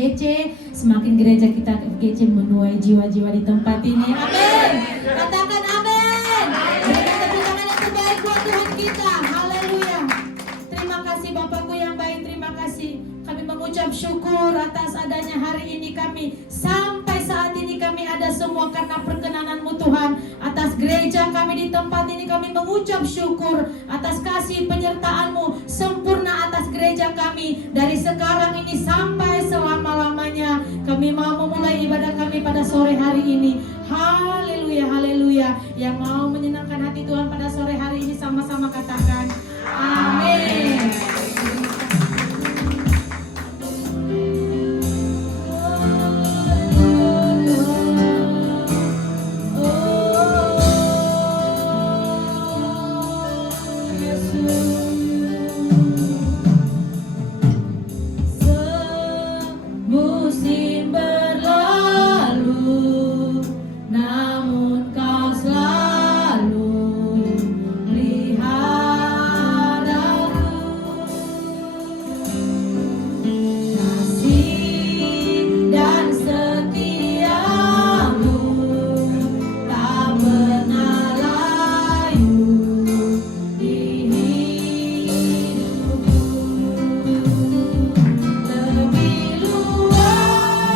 FGC, semakin gereja kita FGC menuai jiwa-jiwa di tempat ini. Amin. Katakan amin. Berikan tepuk tangan yang terbaik buat Tuhan kita. Haleluya. Terima kasih Bapakku yang baik, terima kasih. Kami mengucap syukur atas adanya hari ini kami. Sampai saat ini kami ada semua karena perkenanan-Mu Tuhan. Atas gereja kami di tempat ini kami mengucap syukur atas kasih penyertaan-Mu sempurna atas gereja kami. Dari sekarang ini sampai selama-lamanya kami mau memulai ibadah kami pada sore hari ini. Haleluya, haleluya. Yang mau menyenangkan hati Tuhan pada sore hari ini sama-sama katakan amin. Musim berlalu, namun Kau selalu peliharaku. Kasih dan setiamu tak pernah layu di hidupku. Lebih luas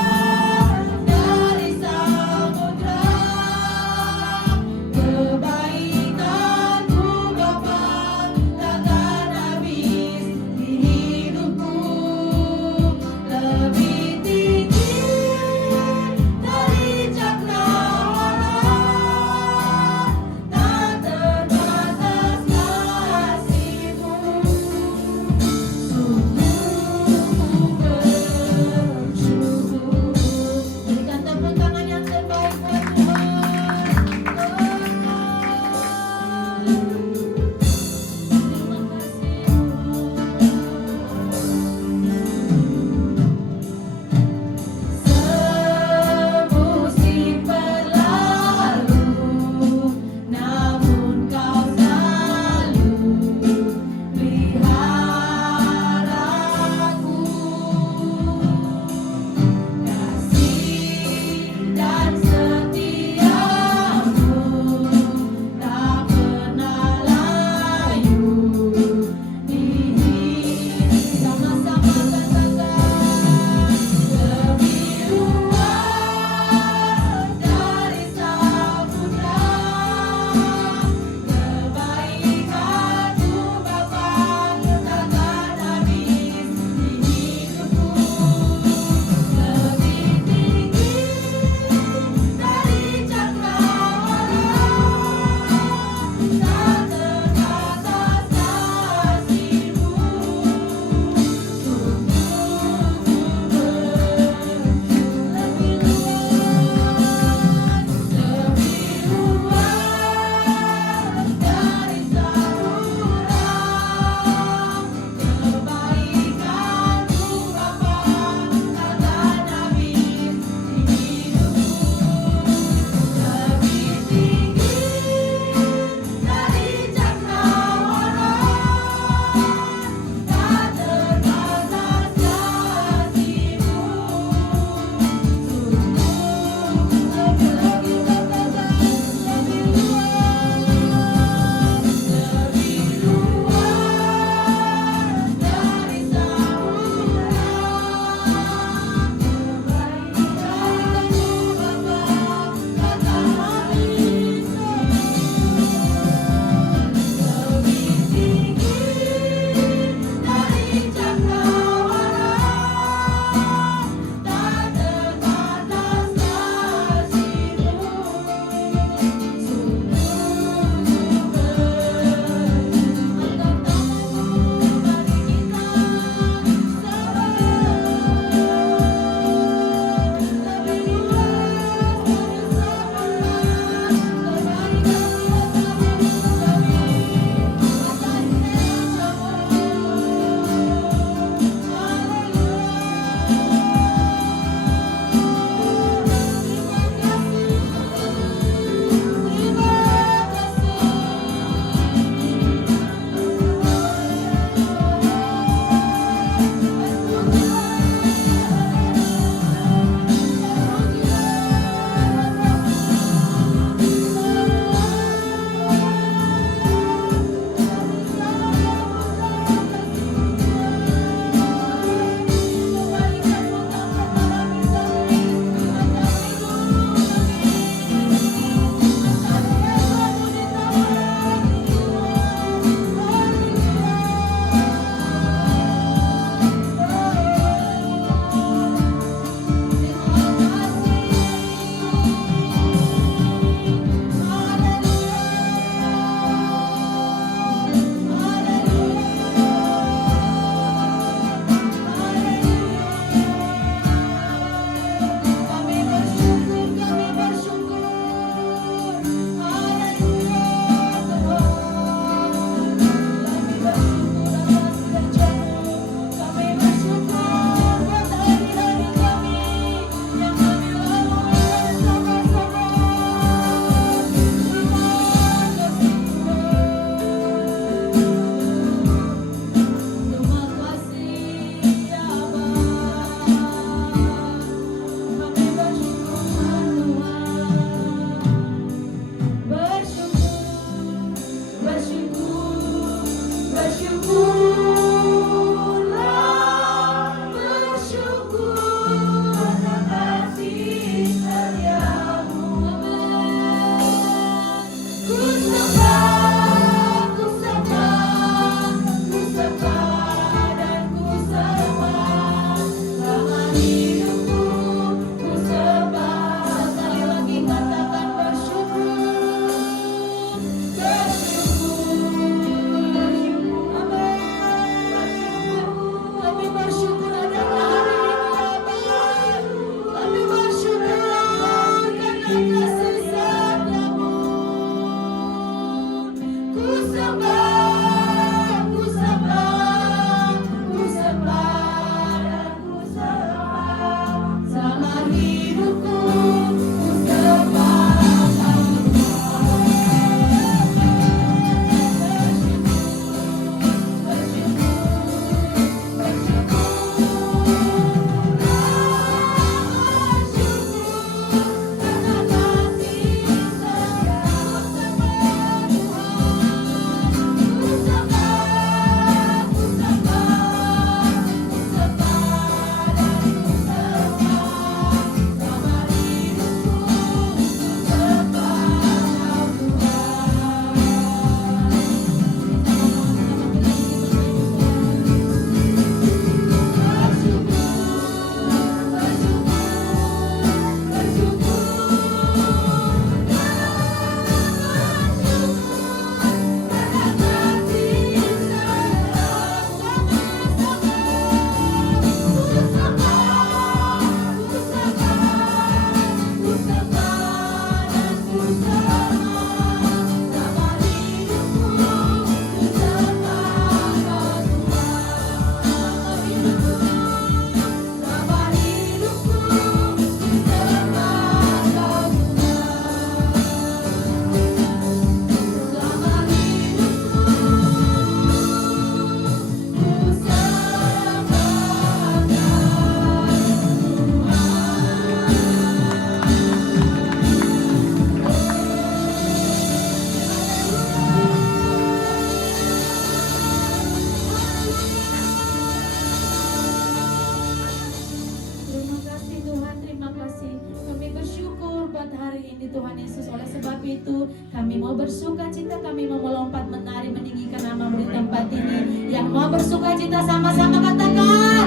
kasih Tuhan, terima kasih. Kami bersyukur buat hari ini Tuhan Yesus. Oleh sebab itu kami mau bersuka cita, kami mau melompat menari meninggikan nama-Mu di tempat ini. Yang mau bersuka cita sama-sama katakan amin.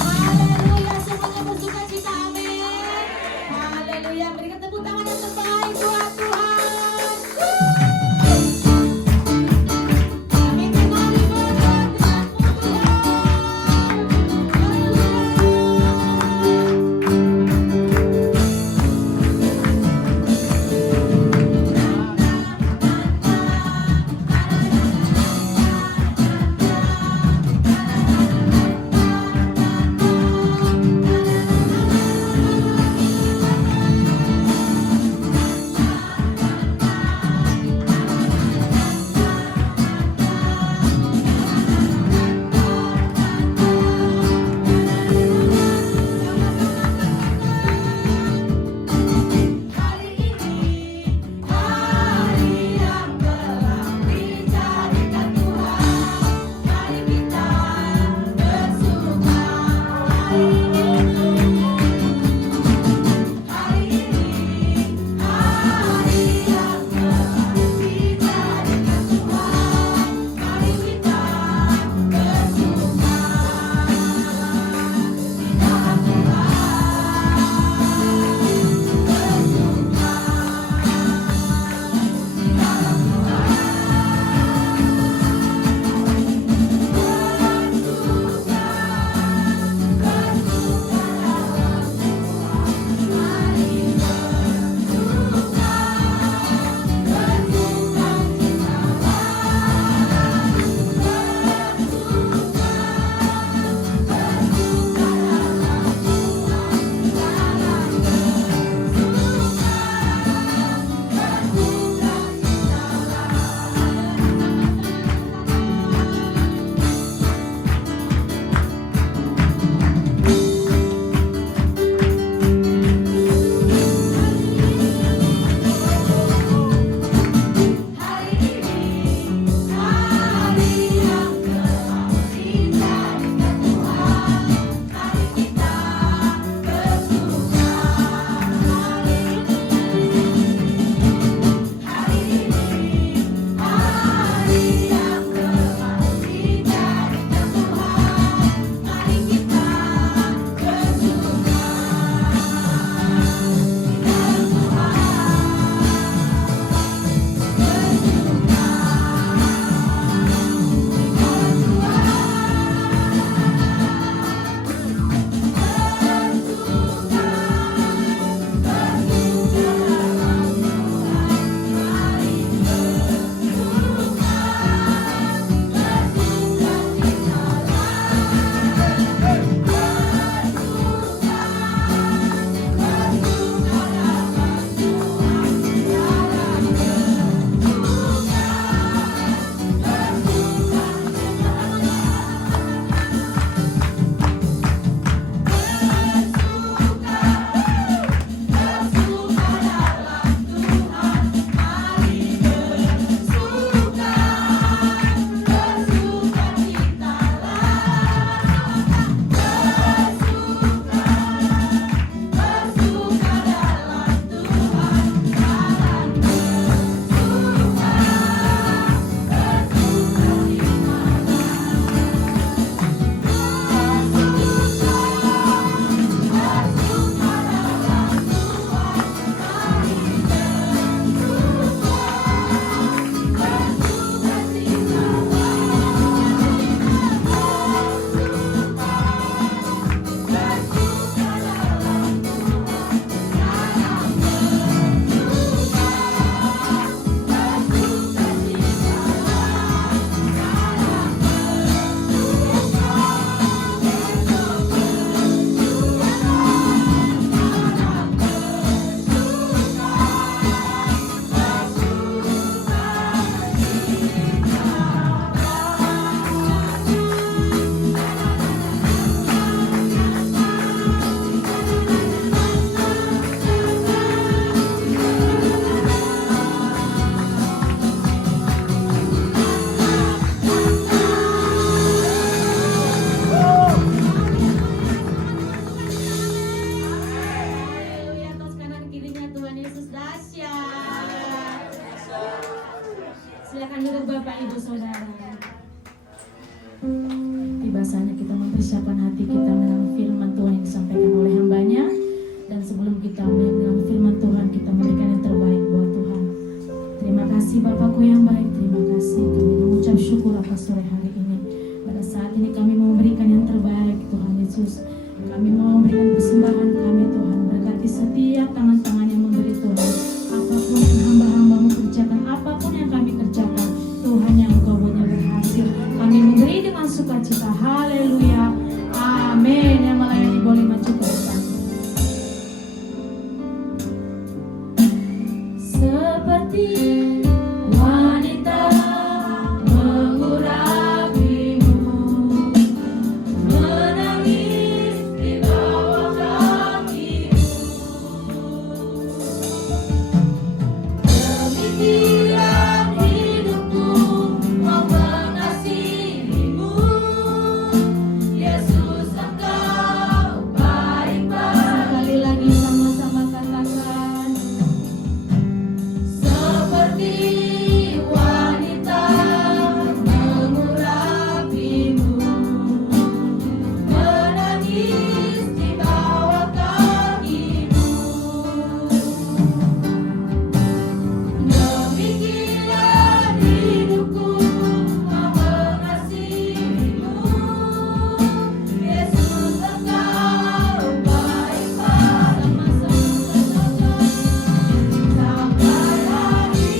Haleluya, semuanya bersuka cita, amin. Haleluya, berikan tepuk tangan yang terbaik buat Tuhan. Kami menari berkat-Mu Tuhan. Yesus. Kami mau memberikan persembahan kami Tuhan. Berkati setiap tangan-tangan yang memberi Tuhan. Apapun yang hamba-hambamu kerjakan, apapun yang kami kerjakan, Tuhan yang Engkau punya berhasil. Kami memberi dengan sukacita. Haleluya. Amin. Yang melayani boleh maju ke depan. Seperti wanita mengurapimu, menangis di bawah kakimu. Demikian hidupku mau mengasihimu, Yesus Engkau baik-baik. Sekali lagi sama-sama katakan. Seperti wanita mengurapimu, menangis di bawah kakimu. Demikian hidupku mau mengasihimu, Yesus Engkau baik-baik. Sama-sama katakan. Sampai hari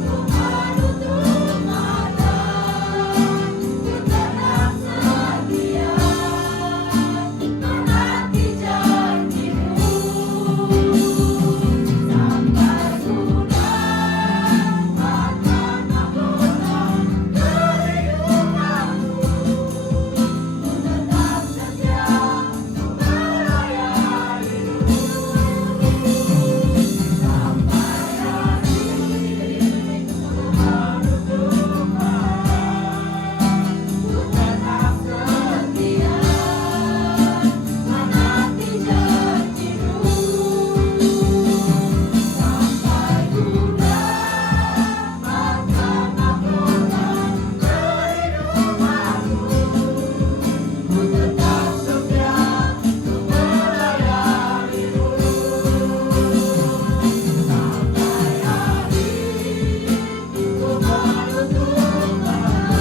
ku menutup mata, ku tetap setia menanti janjimu. Sampai ku dapatkan mahkota kehidupanku, ku tetap setia melayanimu. Sampai hari ku menutup mata, ku tetap setia menanti janjimu. Sampai ku dapatkan mahkota kehidupanku, ku tetap setia melayanimu. Sampai hari ku menutup mata,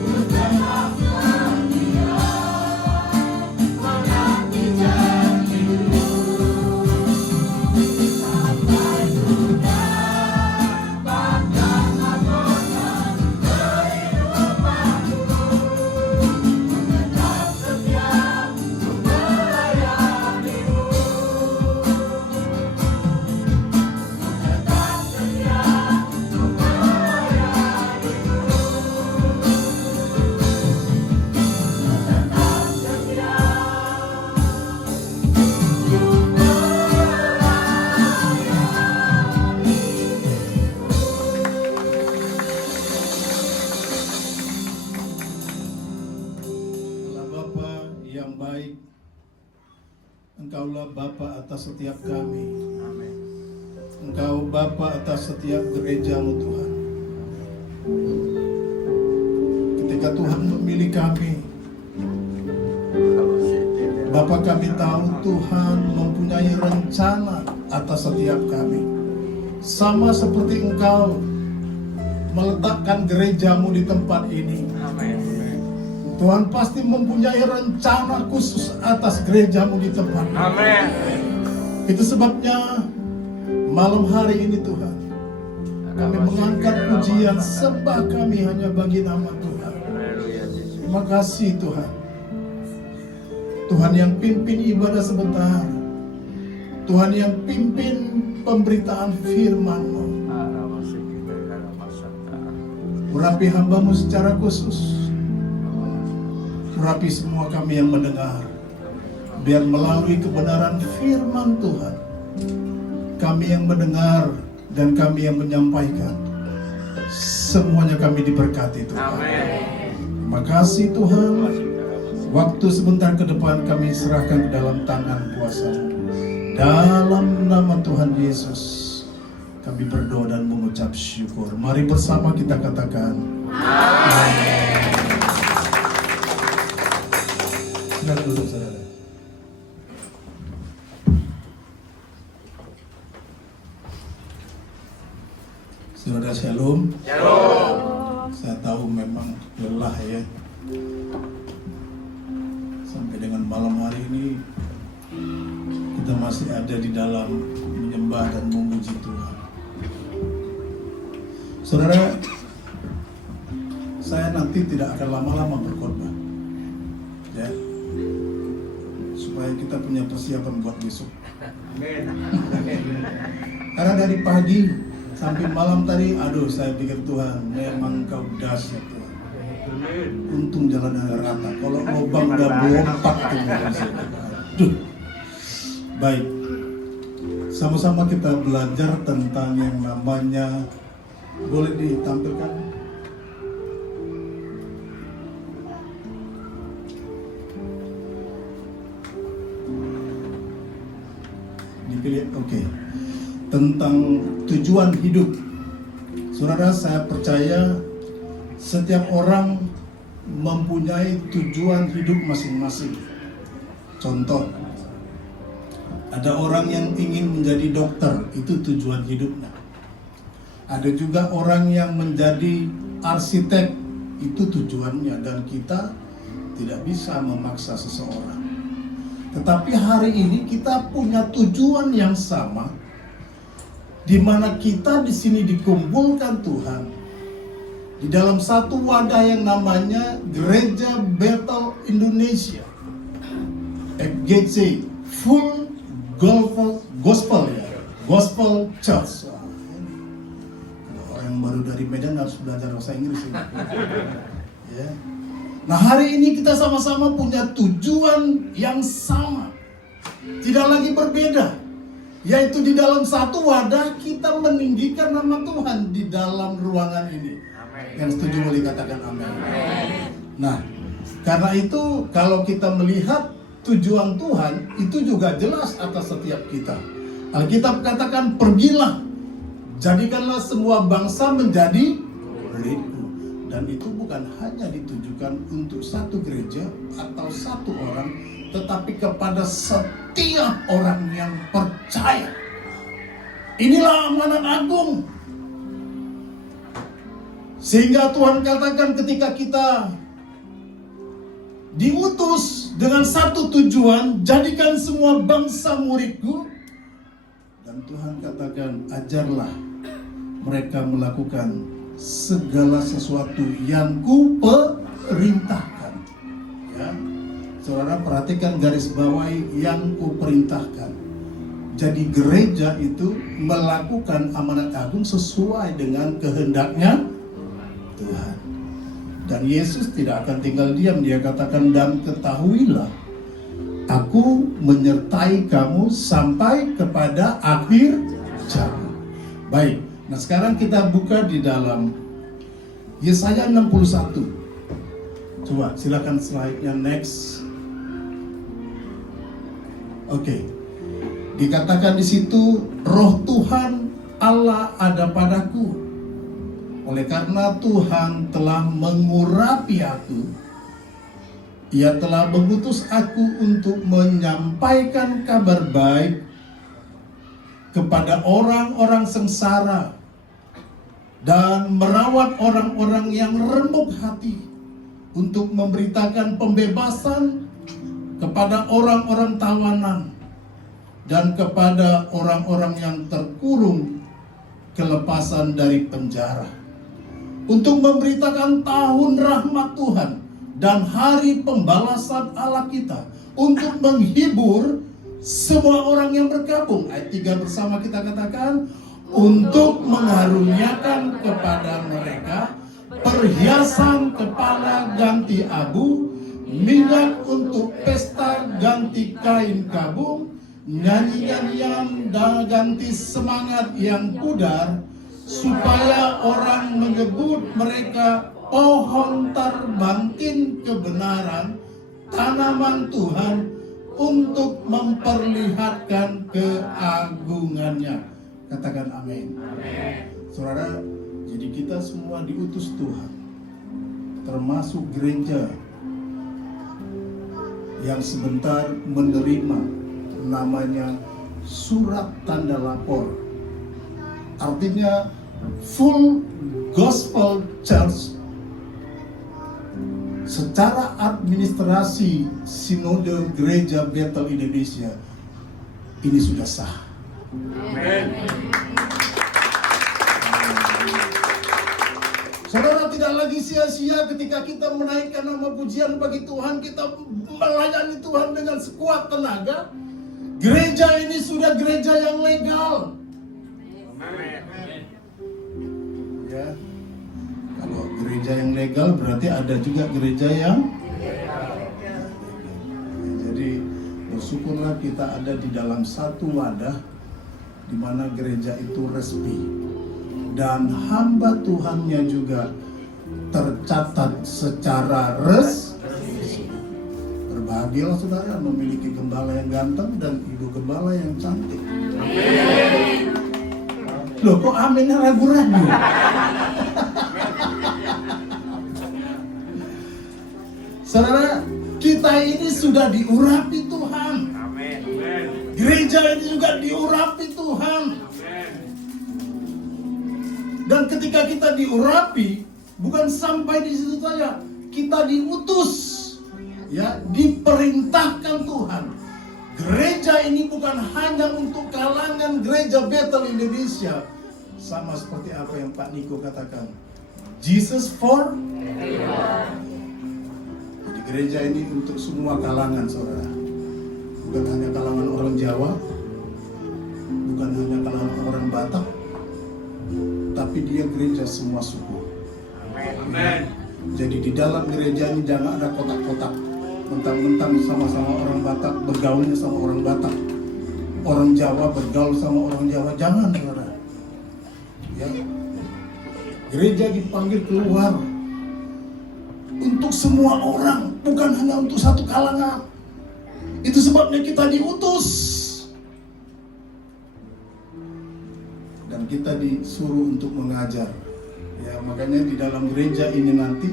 ku tetap setia menanti janjimu. Sampai ku dapatkan mahkota kehidupanku, ku tetap setia melayanimu. Tetap setia Allah Bapa yang baik, Engkaulah Bapa atas setiap kami. Engkau Bapa atas setiap gerejamu Tuhan. Ketika Tuhan memilih kami, Bapa kami tahu Tuhan mempunyai rencana atas setiap kami. Sama seperti Engkau meletakkan gerejamu di tempat ini. Tuhan pasti mempunyai rencana khusus atas gerejamu di tempat ini. Amin. Itu sebabnya malam hari ini Tuhan, kami mengangkat pujian sembah kami hanya bagi nama Tuhan. Terima kasih Tuhan. Tuhan yang pimpin ibadah sebentar. Tuhan yang pimpin pemberitaan firman-Mu. Urapi hamba-Mu secara khusus. Urapi semua kami yang mendengar. Biar melalui kebenaran firman Tuhan, kami yang mendengar dan kami yang menyampaikan, semuanya kami diberkati Tuhan. Terima kasih Tuhan. Waktu sebentar ke depan kami serahkan ke dalam tangan kuasa-Mu. Dalam nama Tuhan Yesus kami berdoa dan mengucap syukur. Mari bersama kita katakan amin. Silakan duduk saudara. Saudara Shalom. Shalom. Saya tahu memang lelah ya. ini kita masih ada di dalam menyembah dan memuji Tuhan. Saudara, saya nanti tidak akan lama-lama berkhotbah, ya, supaya kita punya persiapan buat besok. Karena dari pagi sampai malam tadi, aduh, saya pikir Tuhan, memang Kau dahsyat Tuhan. Untung jalannya rata. Kalau lubang udah melompat tuh. Aduh. Baik. Sama-sama kita belajar tentang yang namanya, boleh ditampilkan? Dipilih, oke. Tentang tujuan hidup. Saudara, saya percaya setiap orang mempunyai tujuan hidup masing-masing. Contoh, ada orang yang ingin menjadi dokter, itu tujuan hidupnya. Ada juga orang yang menjadi arsitek, itu tujuannya, dan kita tidak bisa memaksa seseorang. Tetapi hari ini kita punya tujuan yang sama, di mana kita di sini dikumpulkan Tuhan di dalam satu wadah yang namanya Gereja Bethel Indonesia, FGC, Full Gospel ya, Gospel Church. Orang yang baru dari Medan harus belajar bahasa Inggris ini. Ya. Nah, hari ini kita sama-sama punya tujuan yang sama, tidak lagi berbeda, yaitu di dalam satu wadah kita meninggikan nama Tuhan di dalam ruangan ini. Yang setuju boleh katakan amin. Nah, karena itu kalau kita melihat tujuan Tuhan, itu juga jelas atas setiap kita. Alkitab katakan, pergilah, jadikanlah semua bangsa menjadi muridku. Dan itu bukan hanya ditujukan untuk satu gereja atau satu orang, tetapi kepada setiap orang yang percaya. Inilah amanat agung. Sehingga Tuhan katakan ketika kita diutus dengan satu tujuan, jadikan semua bangsa muridku. Dan Tuhan katakan, ajarlah mereka melakukan segala sesuatu yang kuperintahkan. Ya, saudara perhatikan garis bawahi, yang kuperintahkan. Jadi gereja itu melakukan amanat agung sesuai dengan kehendaknya Tuhan. Dan Yesus tidak akan tinggal diam. Dia katakan, dan ketahuilah, aku menyertai kamu sampai kepada akhir zaman. Baik, nah sekarang kita buka di dalam Yesaya 61. Coba silakan slide-nya next. Oke. Dikatakan di situ, Roh Tuhan Allah ada padaku. Oleh karena Tuhan telah mengurapi aku, Ia telah mengutus aku untuk menyampaikan kabar baik kepada orang-orang sengsara dan merawat orang-orang yang remuk hati, untuk memberitakan pembebasan kepada orang-orang tawanan dan kepada orang-orang yang terkurung kelepasan dari penjara, untuk memberitakan tahun rahmat Tuhan dan hari pembalasan Allah kita, untuk menghibur semua orang yang bergabung. Ayat 3 bersama kita katakan, untuk mengaruniakan kepada mereka perhiasan kepala ganti abu, minyak untuk pesta ganti kain kabung, nyanyi-nyanyian dan ganti semangat yang pudar, supaya orang menyebut mereka pohon terbantin kebenaran, tanaman Tuhan, untuk memperlihatkan keagungannya. Katakan amin. Saudara, jadi kita semua diutus Tuhan, termasuk gereja yang sebentar menerima namanya surat tanda lapor. Artinya Full Gospel Church secara administrasi Sinode Gereja Bethel Indonesia ini sudah sah. Amin. Saudara, tidak lagi sia-sia ketika kita menaikkan nama pujian bagi Tuhan, kita melayani Tuhan dengan sekuat tenaga. Gereja ini sudah gereja yang legal. Ya, kalau gereja yang legal berarti ada juga gereja yang jadi bersyukurlah kita ada di dalam satu wadah di mana gereja itu resmi. Dan hamba Tuhannya juga tercatat secara resmi. Berbahagialah saudara memiliki gembala yang ganteng dan ibu gembala yang cantik. Amin. Loh, kok aminnya ragu-ragu? Saudara, kita ini sudah diurapi Tuhan. Amin. Gereja ini juga diurapi Tuhan. Dan ketika kita diurapi, bukan sampai di situ saja, kita diutus, ya, diperintahkan Tuhan. Gereja ini bukan hanya untuk kalangan gereja Bethel Indonesia, sama seperti apa yang Pak Niko katakan, Jesus for everyone. Jadi gereja ini untuk semua kalangan, saudara. Bukan hanya kalangan orang Jawa, bukan hanya kalangan orang Batak, tapi dia gereja semua suku. Amin. Jadi di dalam gereja ini jangan ada kotak-kotak. Mentang-mentang sama-sama orang Batak bergaulnya sama orang Batak, orang Jawa bergaul sama orang Jawa. Jangan, saudara. Ya. Gereja dipanggil keluar untuk semua orang, bukan hanya untuk satu kalangan. Itu sebabnya kita diutus. Dan kita disuruh untuk mengajar. Ya, makanya di dalam gereja ini nanti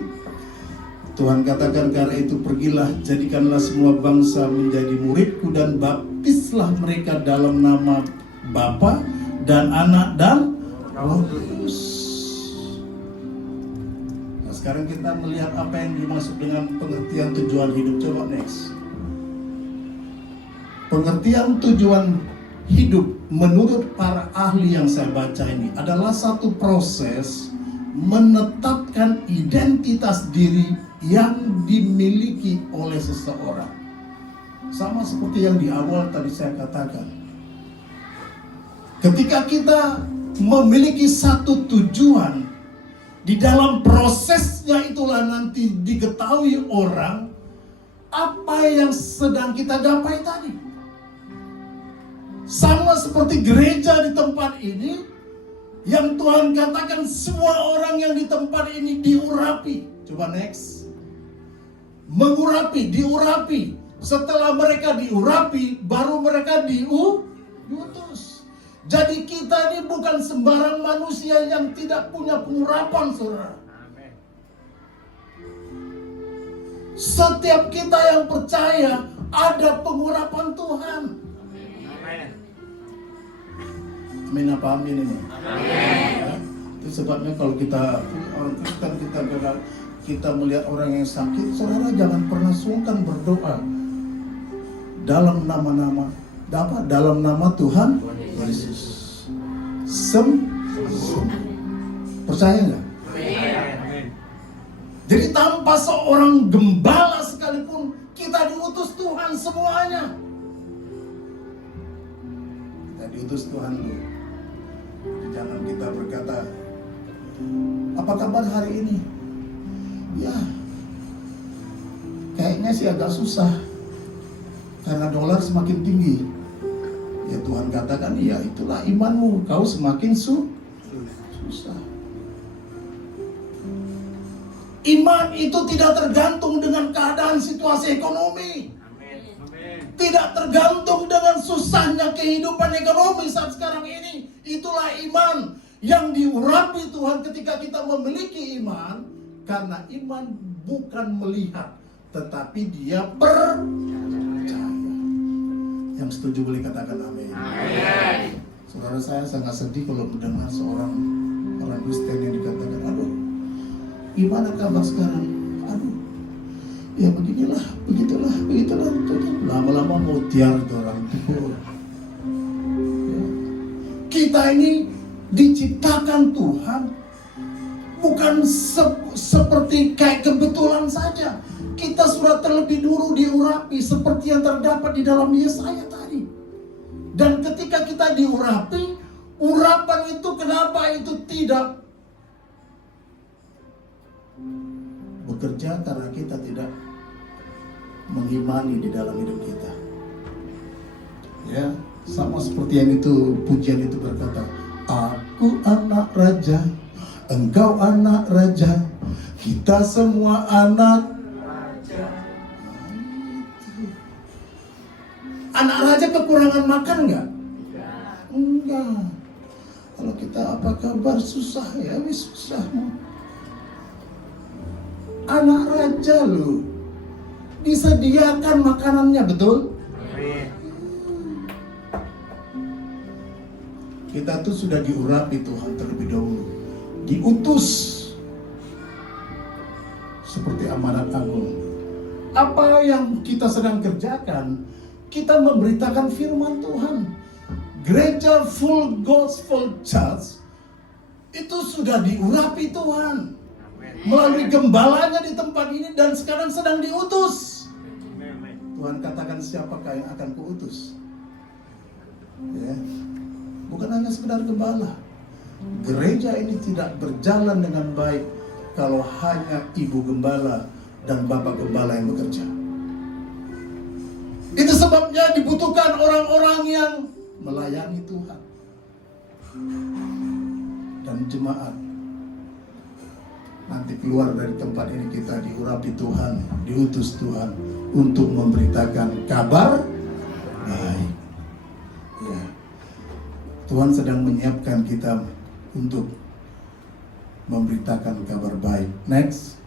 Tuhan katakan, karena itu pergilah, jadikanlah semua bangsa menjadi muridku dan baptislah mereka dalam nama Bapa dan Anak dan Roh Kudus. Nah, sekarang kita melihat apa yang dimaksud dengan pengertian tujuan hidup. Coba next. Pengertian tujuan hidup menurut para ahli yang saya baca ini adalah satu proses menetapkan identitas diri yang dimiliki oleh seseorang. Sama seperti yang di awal tadi saya katakan. Ketika kita memiliki satu tujuan, di dalam prosesnya itulah nanti diketahui orang apa yang sedang kita gapai tadi. Sama seperti gereja di tempat ini, yang Tuhan katakan semua orang yang di tempat ini diurapi. Coba next. Mengurapi, diurapi. Setelah mereka diurapi, baru mereka diutus. Jadi kita ini bukan sembarang manusia yang tidak punya pengurapan, saudara. Setiap kita yang percaya ada pengurapan Tuhan. Amin apa amin ini? Amin. Ya, itu sebabnya kalau kita orang Kristen kita melihat orang yang sakit, saudara jangan pernah sungkan berdoa dalam dalam nama Tuhan Yesus. Percaya nggak? Amin. Jadi tanpa seorang gembala sekalipun kita diutus Tuhan semuanya. Kita diutus Tuhan dulu. Jangan kita berkata, apa kabar hari ini? Ya, kayaknya sih agak susah karena dolar semakin tinggi. Ya Tuhan katakan, ya itulah imanmu, kau semakin susah. Iman itu tidak tergantung dengan keadaan situasi ekonomi. Tidak tergantung dengan susahnya kehidupan ekonomi saat sekarang ini. Itulah iman yang diurapi Tuhan ketika kita memiliki iman. Karena iman bukan melihat, tetapi dia percaya. Yang setuju boleh katakan amin. Amin. Saudara, saya sangat sedih kalau mendengar seorang orang Kristen yang dikatakan, aduh, gimana kabar sekarang? Aduh, Ya beginilah, begitulah. Lama-lama mau tiar orang itu. Ya. Kita ini diciptakan Tuhan bukan seperti kayak kebetulan saja. Kita sudah terlebih dulu diurapi seperti yang terdapat di dalam Yesaya tadi. Dan ketika kita diurapi, urapan itu kenapa itu tidak bekerja? Karena kita tidak mengimani di dalam hidup kita. Ya, sama seperti yang itu pujian itu berkata, aku anak raja, engkau anak raja, kita semua anak raja. Anak raja kekurangan makan enggak? Enggak. Kalau kita apa kabar susah ya, wis susah. Anak raja loh, disediakan makanannya, betul? Kita tuh sudah diurapi Tuhan terlebih dahulu, diutus seperti amanat agung. Apa yang kita sedang kerjakan? Kita memberitakan firman Tuhan. Gereja Full Gospel Church itu sudah diurapi Tuhan melalui gembalanya di tempat ini, dan sekarang sedang diutus. Tuhan katakan, siapakah yang akan kuutus? Ya. Bukan hanya sekedar gembala. Gereja ini tidak berjalan dengan baik kalau hanya ibu gembala dan bapak gembala yang bekerja. Itu sebabnya dibutuhkan orang-orang yang melayani Tuhan dan jemaat. Nanti keluar dari tempat ini kita diurapi Tuhan, diutus Tuhan untuk memberitakan kabar baik. Ya. Tuhan sedang menyiapkan kita untuk memberitakan kabar baik. Next.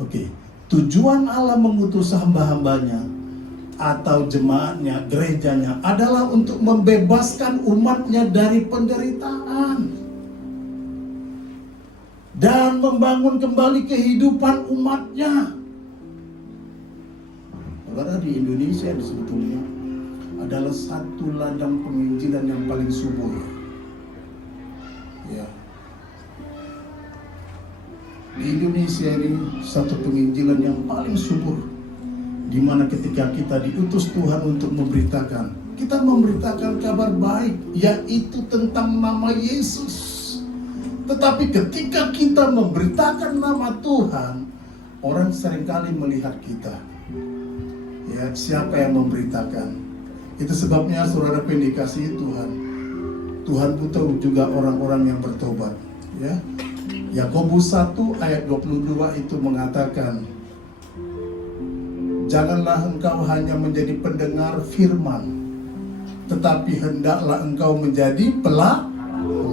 Oke. Tujuan Allah mengutus hamba-hambanya atau jemaatnya, gerejanya adalah untuk membebaskan umatnya dari penderitaan dan membangun kembali kehidupan umatnya. Karena di Indonesia sebetulnya adalah satu ladang penginjilan yang paling subur. Ya. Di Indonesia ini satu penginjilan yang paling subur, di mana ketika kita diutus Tuhan untuk memberitakan, kita memberitakan kabar baik, yaitu tentang nama Yesus. Tetapi ketika kita memberitakan nama Tuhan, orang seringkali melihat kita. Ya, siapa yang memberitakan? Itu sebabnya saudara dikasihi Tuhan, Tuhan butuh juga orang-orang yang bertobat. Ya, Yakobus 1 ayat 22 itu mengatakan, janganlah engkau hanya menjadi pendengar firman, tetapi hendaklah engkau menjadi pelaku.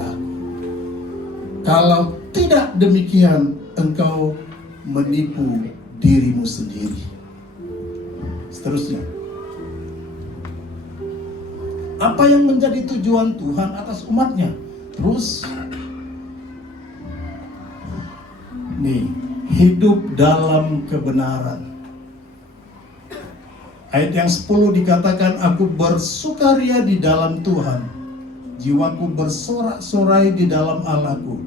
Kalau tidak demikian, engkau menipu dirimu sendiri. Seterusnya, apa yang menjadi tujuan Tuhan atas umatnya? Terus, nih, hidup dalam kebenaran. Ayat yang 10 dikatakan, aku bersukaria di dalam Tuhan, jiwaku bersorak-sorai di dalam Allahku,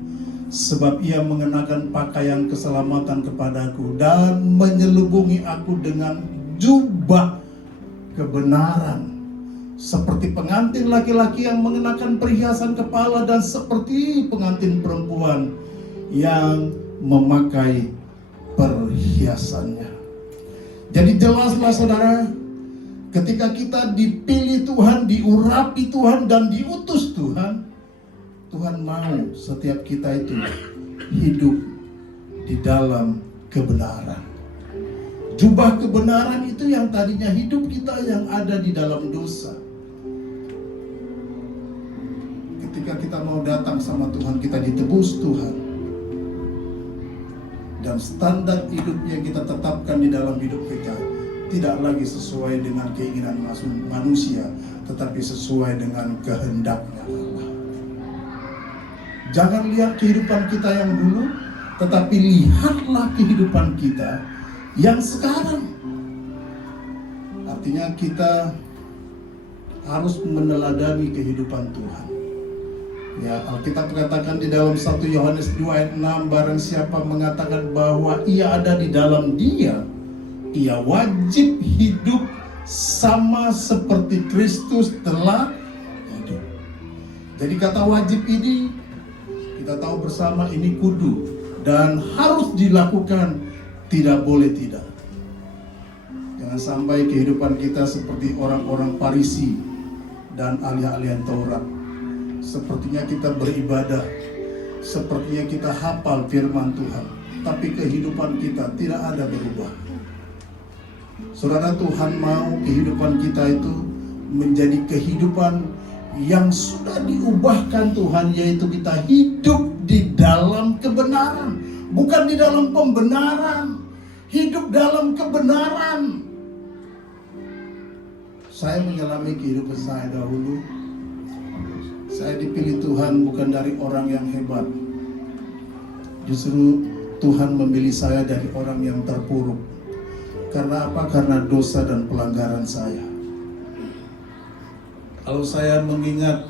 sebab ia mengenakan pakaian keselamatan kepadaku dan menyelubungi aku dengan jubah kebenaran, seperti pengantin laki-laki yang mengenakan perhiasan kepala dan seperti pengantin perempuan yang memakai perhiasannya. Jadi jelaslah saudara, ketika kita dipilih Tuhan, diurapi Tuhan, dan diutus Tuhan, Tuhan mau setiap kita itu hidup di dalam kebenaran. Jubah kebenaran itu yang tadinya hidup kita yang ada di dalam dosa. Ketika kita mau datang sama Tuhan, kita ditebus Tuhan. Dan standar hidup yang kita tetapkan di dalam hidup kita tidak lagi sesuai dengan keinginan manusia, tetapi sesuai dengan kehendaknya Allah. Jangan lihat kehidupan kita yang dulu, tetapi lihatlah kehidupan kita yang sekarang. Artinya kita harus meneladani kehidupan Tuhan. Ya, Alkitab katakan di dalam 1 Yohanes 2 ayat 6, barang siapa mengatakan bahwa ia ada di dalam Dia, ia wajib hidup sama seperti Kristus telah hidup. Jadi kata wajib ini kita tahu bersama ini kudu dan harus dilakukan, tidak boleh tidak. Jangan sampai kehidupan kita seperti orang-orang Farisi dan ahli-ahlian Taurat. Sepertinya kita beribadah, sepertinya kita hafal firman Tuhan, tapi kehidupan kita tidak ada berubah. Saudara, Tuhan mau kehidupan kita itu menjadi kehidupan yang sudah diubahkan Tuhan, yaitu kita hidup di dalam kebenaran, bukan di dalam pembenaran. Hidup dalam kebenaran. Saya mengalami kehidupan saya dahulu. Saya dipilih Tuhan bukan dari orang yang hebat. Justru Tuhan memilih saya dari orang yang terpuruk. Karena apa? Karena dosa dan pelanggaran saya. Kalau saya mengingat,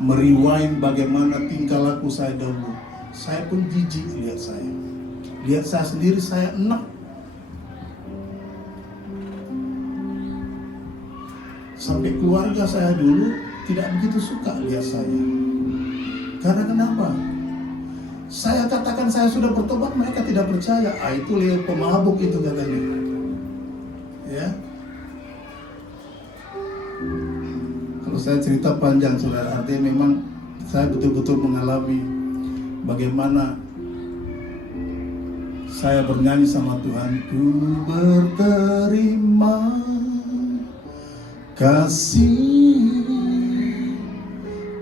merewind bagaimana tingkah laku saya dahulu, saya pun jijik lihat saya. Lihat saya sendiri, saya enak. Sampai keluarga saya dulu tidak begitu suka lihat saya. Karena kenapa? Saya katakan saya sudah bertobat, mereka tidak percaya. Itu Leo pemabuk itu katanya. Ya. Kalau saya cerita panjang, saudara, artinya memang saya betul-betul mengalami bagaimana saya bernyanyi sama Tuhan. Ku berterima kasih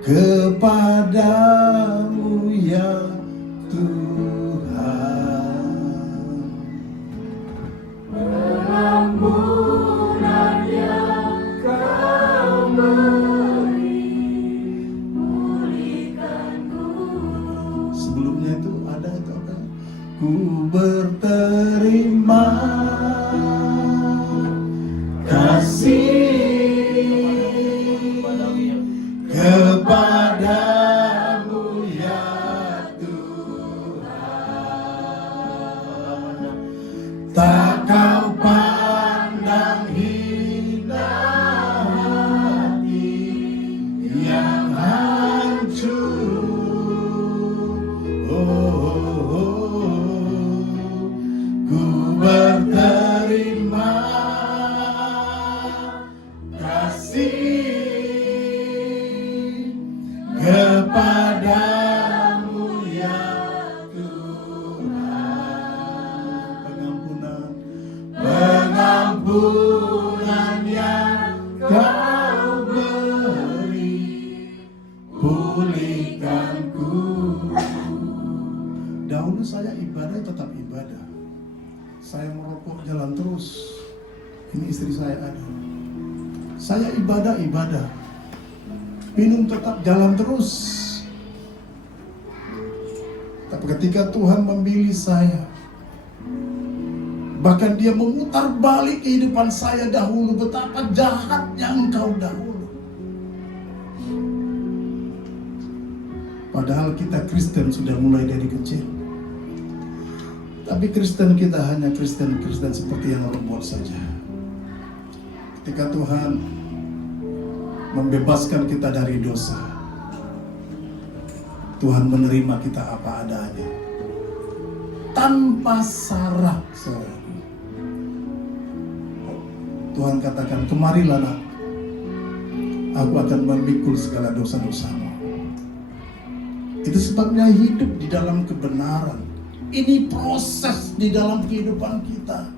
kepadamu ya Tuhan. Pengampunan yang Kau beri, pulihkanku. Sebelumnya itu ada itu apa? Ku berterima kasih kepadamu ya Tuhan. Tak kau pandang hina hati yang hancur. Ku berterima kasih kepadamu ya Tuhan. Pengampunan yang Kau beri, pulihkanku. Dahulu saya ibadah tetap ibadah. Saya merokok jalan terus. Ini istri saya ada. Saya ibadah. Minum tetap jalan terus. Tapi ketika Tuhan memilih saya, bahkan Dia memutar balik kehidupan saya dahulu, betapa jahatnya engkau dahulu. Padahal kita Kristen sudah mulai dari kecil. Tapi Kristen kita hanya Kristen seperti yang orang buat saja. Ketika Tuhan membebaskan kita dari dosa, Tuhan menerima kita apa adanya, tanpa syarat. Tuhan katakan, kemarilah nak, aku akan memikul segala dosa-dosamu. Itu sebabnya hidup di dalam kebenaran. Ini proses di dalam kehidupan kita.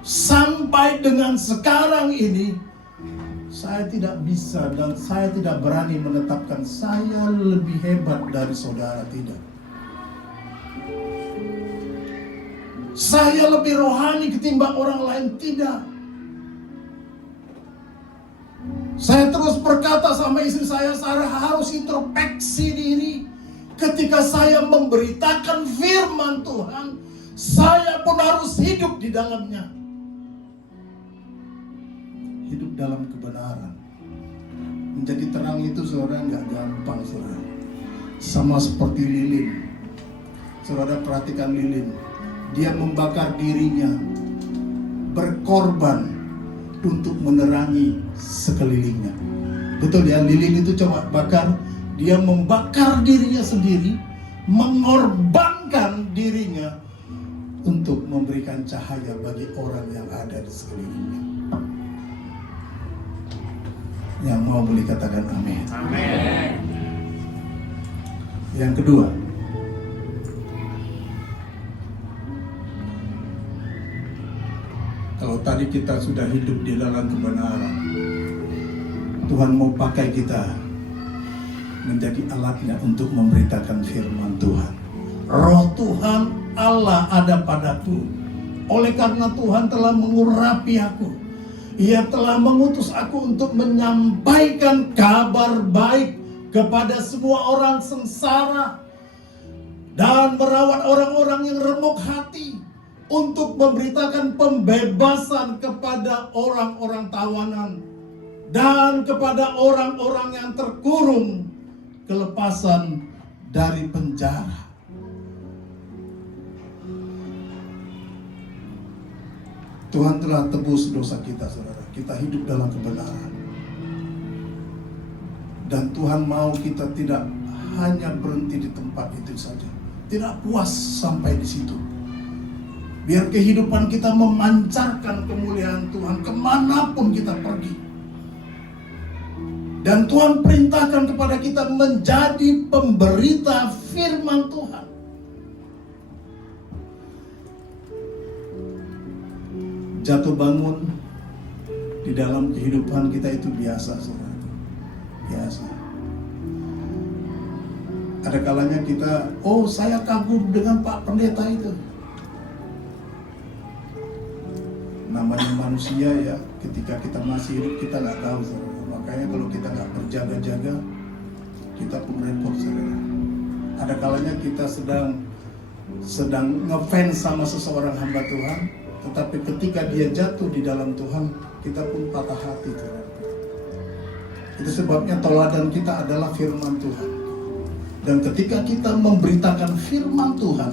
Sampai dengan sekarang ini, saya tidak bisa dan saya tidak berani menetapkan saya lebih hebat dari saudara, tidak. Saya lebih rohani ketimbang orang lain, tidak. Saya terus berkata sama istri saya harus introspeksi diri. Ketika saya memberitakan firman Tuhan, Saya pun harus hidup di dalamnya. Hidup dalam kebenaran. Menjadi terang itu saudara nggak gampang saudara. Sama seperti lilin. Saudara perhatikan lilin. Dia membakar dirinya, berkorban untuk menerangi sekelilingnya. Betul ya, lilin itu coba bakar. Dia membakar dirinya sendiri, mengorbankan dirinya untuk memberikan cahaya bagi orang yang ada di sekelilingnya. Yang mau boleh katakan amin. Amin. Yang kedua, kalau tadi kita sudah hidup di dalam kebenaran, Tuhan mau pakai kita menjadi alatnya untuk memberitakan firman Tuhan. Roh Tuhan Allah ada padaku, oleh karena Tuhan telah mengurapi aku. Ia telah mengutus aku untuk menyampaikan kabar baik kepada semua orang sengsara dan merawat orang-orang yang remuk hati, untuk memberitakan pembebasan kepada orang-orang tawanan dan kepada orang-orang yang terkurung kelepasan dari penjara. Tuhan telah tebus dosa kita, saudara. Kita hidup dalam kebenaran. Dan Tuhan mau kita tidak hanya berhenti di tempat itu saja. Tidak puas sampai di situ. Biar kehidupan kita memancarkan kemuliaan Tuhan kemanapun kita pergi. Dan Tuhan perintahkan kepada kita menjadi pemberita firman Tuhan. Jatuh bangun di dalam kehidupan kita itu biasa, saudara. Biasa. Ada kalanya kita, oh saya kagum dengan Pak Pendeta itu. Namanya manusia ya, ketika kita masih hidup kita nggak tahu, saudara. Makanya kalau kita nggak berjaga-jaga, kita pun repot, saudara. Ada kalanya kita sedang ngefans sama seseorang hamba Tuhan, tetapi ketika dia jatuh di dalam Tuhan, kita pun patah hati, saudara. Itu sebabnya teladan kita adalah firman Tuhan. Dan ketika kita memberitakan firman Tuhan,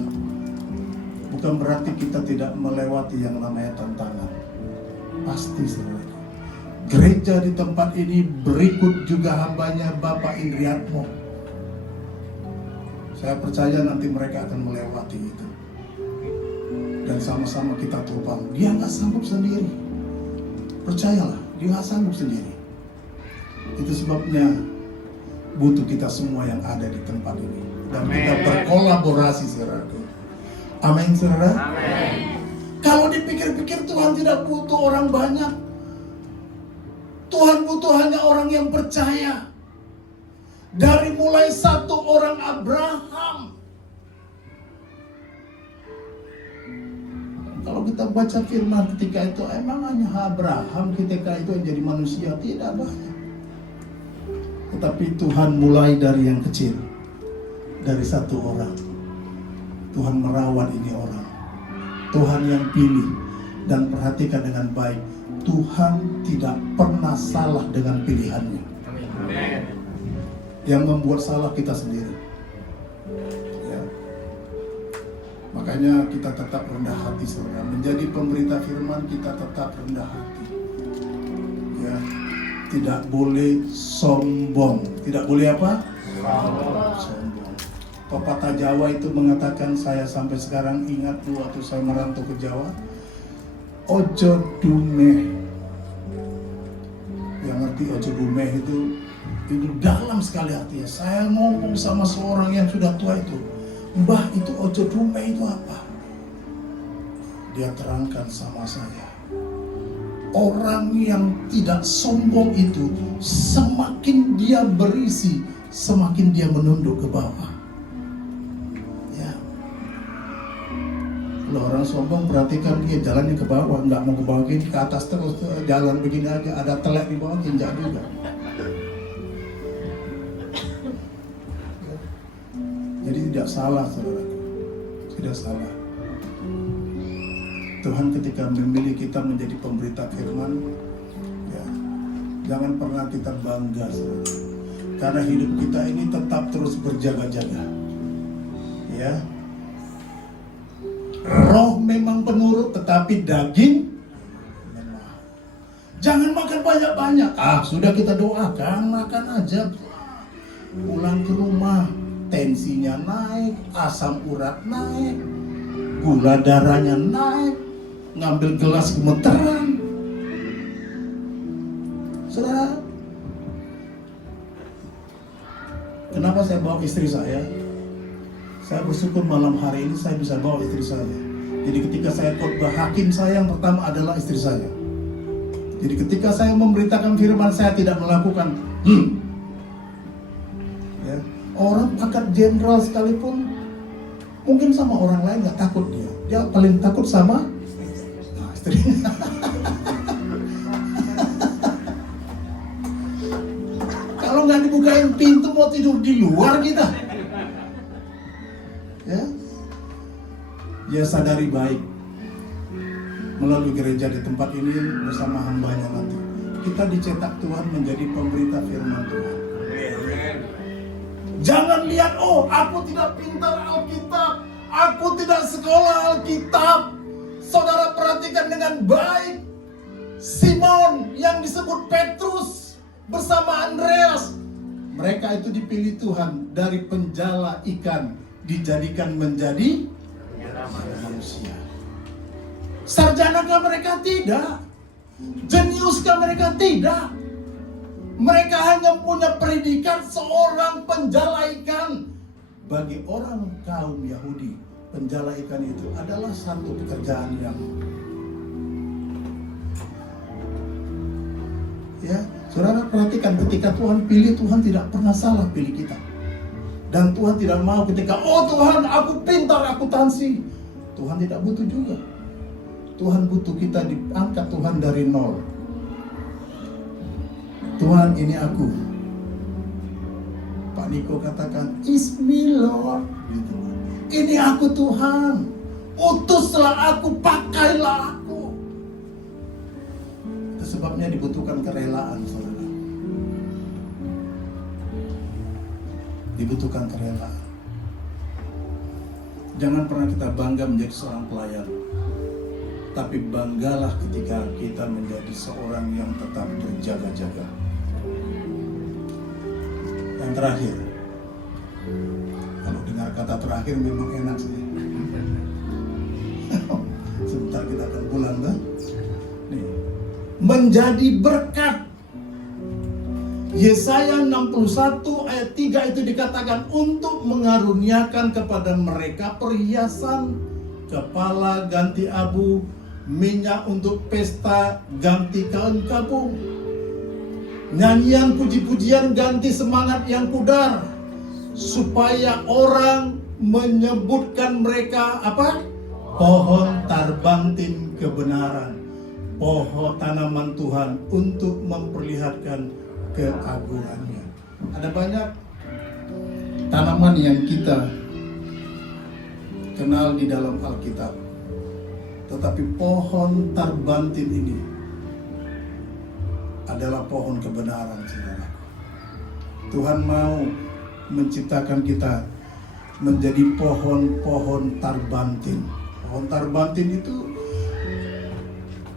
bukan berarti kita tidak melewati yang namanya tantangan. Pasti, saudara. Gereja di tempat ini berikut juga hambanya Bapak Indriatmo. Saya percaya nanti mereka akan melewati itu. Dan sama-sama kita topang. Dia nggak sanggup sendiri. Percayalah, dia nggak sanggup sendiri. Itu sebabnya butuh kita semua yang ada di tempat ini. Dan kita berkolaborasi, saudaraku. Amin, saudara. Amin. Kalau dipikir-pikir Tuhan tidak butuh orang banyak. Tuhan butuh hanya orang yang percaya. Dari mulai satu orang Abraham. Kalau kita baca firman ketika itu, emang hanya Abraham ketika itu yang jadi manusia? Tidak banyak. Tetapi Tuhan mulai dari yang kecil. Dari satu orang. Tuhan merawat ini orang. Tuhan yang pilih. Dan perhatikan dengan baik. Tuhan tidak pernah salah dengan pilihannya. Amin. Yang membuat salah kita sendiri. Ya. Makanya kita tetap rendah hati, saudara. Menjadi pemberita firman kita tetap rendah hati. Ya. Tidak boleh sombong. Tidak boleh apa? Sombong. Pepatah Jawa itu mengatakan, saya sampai sekarang ingat waktu saya merantau ke Jawa. Ojo dumeh. Yang ngerti ojo dumeh itu dalam sekali artinya. Saya ngomong sama seorang yang sudah tua itu, Mbah, itu ojo dumeh itu apa? Dia terangkan sama saya, orang yang tidak sombong itu semakin dia berisi, semakin dia menunduk ke bawah. Ya. Kalau orang sombong, perhatikan dia jalannya ke bawah, nggak mau ke bawah gini, ke atas terus, jalan begini aja, ada telek di bawah, jinjak juga. Jadi tidak salah, saudara. Tidak salah. Tuhan ketika memilih kita menjadi pemberita firman, ya, jangan pernah kita bangga, saudara. Karena hidup kita ini tetap terus berjaga-jaga. Ya. Roh memang penurut, tetapi daging lemah. Jangan makan banyak-banyak. Sudah kita doakan, makan aja. Pulang ke rumah, tensinya naik, asam urat naik, gula darahnya naik, ngambil gelas gemeteran. Saudara, kenapa saya bawa istri saya? Saya bersyukur malam hari ini saya bisa bawa istri saya. Jadi ketika saya khotbah, hakim saya yang pertama adalah istri saya. Jadi ketika saya memberitakan firman, saya tidak melakukan ya. Orang pangkat jenderal sekalipun mungkin sama orang lain gak takut dia. Dia paling takut sama istrinya. Kalau nggak dibukain pintu mau tidur di luar kita. Ya sadari baik melalui gereja di tempat ini bersama hambanya nanti kita dicetak Tuhan menjadi pemberita firman Tuhan. Jangan lihat, aku tidak pintar Alkitab, aku tidak sekolah Alkitab. Saudara perhatikan dengan baik, Simon yang disebut Petrus bersama Andreas, mereka itu dipilih Tuhan dari penjala ikan dijadikan menjadi manusia. Sarjanakah mereka? Tidak. Jeniuskah mereka? Tidak. Mereka hanya punya pendidikan seorang penjala ikan. Bagi orang kaum Yahudi, penjala ikan itu adalah satu pekerjaan yang saudara perhatikan, ketika Tuhan pilih, Tuhan tidak pernah salah pilih kita. Dan Tuhan tidak mau ketika, Tuhan aku pintar akuntansi. Tuhan tidak butuh juga. Tuhan butuh kita diangkat Tuhan dari nol. Tuhan ini aku. Pak Niko katakan, Is me Lord. Gitu. Ini aku Tuhan. Utuslah aku, pakailah aku. Itu sebabnya dibutuhkan kerelaan, saudara. Dibutuhkan kerelaan. Jangan pernah kita bangga menjadi seorang pelayan, tapi banggalah ketika kita menjadi seorang yang tetap berjaga-jaga. Yang terakhir, kalau dengar kata terakhir memang enak sih. Sebentar kita akan pulang kan? Nih, menjadi berkat. Yesaya 61 ayat 3 itu dikatakan untuk mengaruniakan kepada mereka perhiasan kepala ganti abu, minyak untuk pesta ganti kain kabung, nyanyian puji-pujian ganti semangat yang pudar, supaya orang menyebutkan mereka apa? Pohon tarbantin kebenaran, pohon tanaman Tuhan untuk memperlihatkan keagungannya. Ada banyak tanaman yang kita kenal di dalam Alkitab, tetapi pohon tarbantin ini adalah pohon kebenaran, saudara. Tuhan mau menciptakan kita menjadi pohon-pohon tarbantin. Pohon tarbantin itu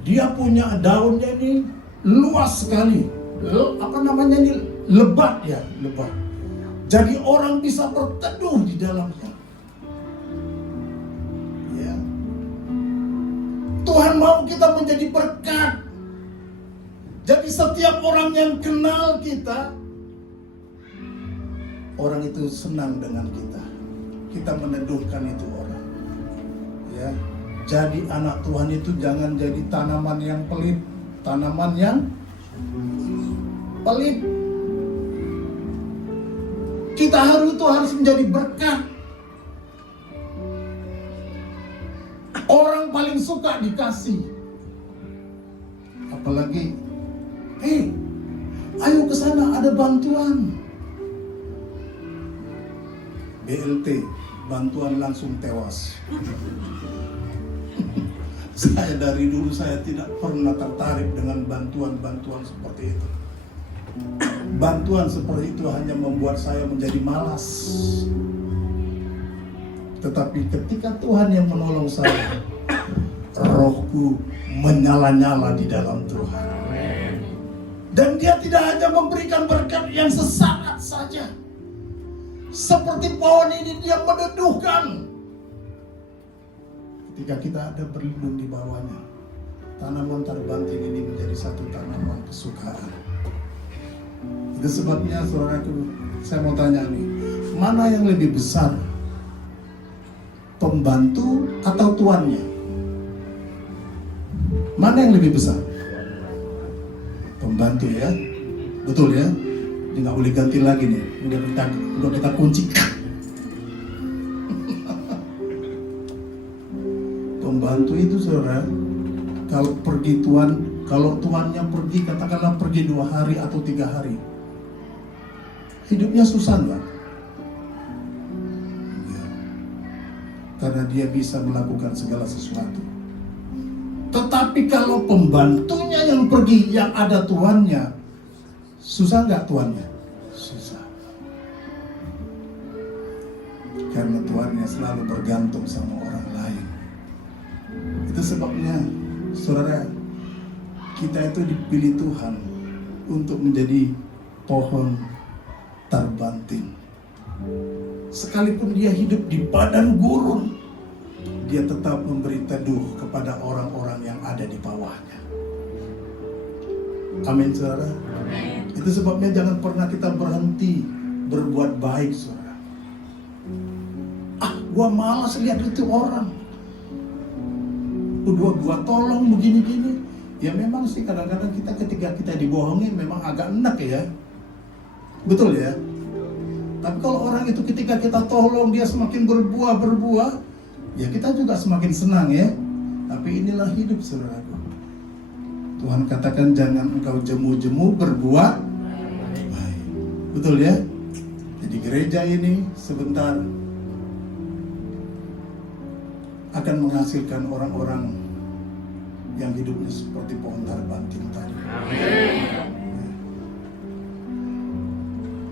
dia punya daunnya ini luas sekali. Lebat ya, lebat. Jadi orang bisa berteduh di dalamnya. Ya. Tuhan mau kita menjadi berkat. Jadi setiap orang yang kenal kita, orang itu senang dengan kita. Kita meneduhkan itu orang. Ya. Jadi anak Tuhan itu jangan jadi tanaman yang pelit, tanaman yang pelit. Kita harus menjadi berkat. Orang paling suka dikasih. Apalagi, ayo ke sana ada bantuan. BLT, bantuan langsung tewas. Saya dari dulu saya tidak pernah tertarik dengan bantuan-bantuan seperti itu. Bantuan seperti itu hanya membuat saya menjadi malas. Tetapi ketika Tuhan yang menolong saya, rohku menyala-nyala di dalam Tuhan. Dan Dia tidak hanya memberikan berkat yang sesaat saja. Seperti pohon ini Dia meneduhkan. Ketika kita ada berlindung di bawahnya, tanaman terbanting ini menjadi satu tanaman kesukaan. Itu sebabnya saudaraku, saya mau tanya nih, mana yang lebih besar? Pembantu atau tuannya? Mana yang lebih besar? Pembantu ya, betul ya. Ini nggak boleh ganti lagi nih. Udah kita kunci. Pembantu itu saudara, kalau pergi kalau tuannya pergi, katakanlah pergi 2 hari atau 3 hari, hidupnya susah nggak? Ya. Karena dia bisa melakukan segala sesuatu. Tetapi kalau pembantunya yang pergi, yang ada tuannya, susah nggak tuannya? Susah. Karena tuannya selalu bergantung sama orang lain. Itu sebabnya, saudara, kita itu dipilih Tuhan untuk menjadi pohon terbanting. Sekalipun dia hidup di padang gurun, dia tetap memberi teduh kepada orang-orang yang ada di bawahnya. Amin, saudara. Amin. Itu sebabnya jangan pernah kita berhenti berbuat baik, saudara. Gua malas lihat itu orang. Gua tolong begini-gini. Ya memang sih kadang-kadang ketika kita dibohongin memang agak enak ya. Betul ya? Tapi kalau orang itu ketika kita tolong dia semakin berbuah, ya kita juga semakin senang ya. Tapi inilah hidup, saudaraku. Tuhan katakan jangan engkau jemu-jemu berbuat baik. Betul ya? Jadi gereja ini sebentar akan menghasilkan orang-orang yang hidupnya seperti pohon terbanting tadi. Amin.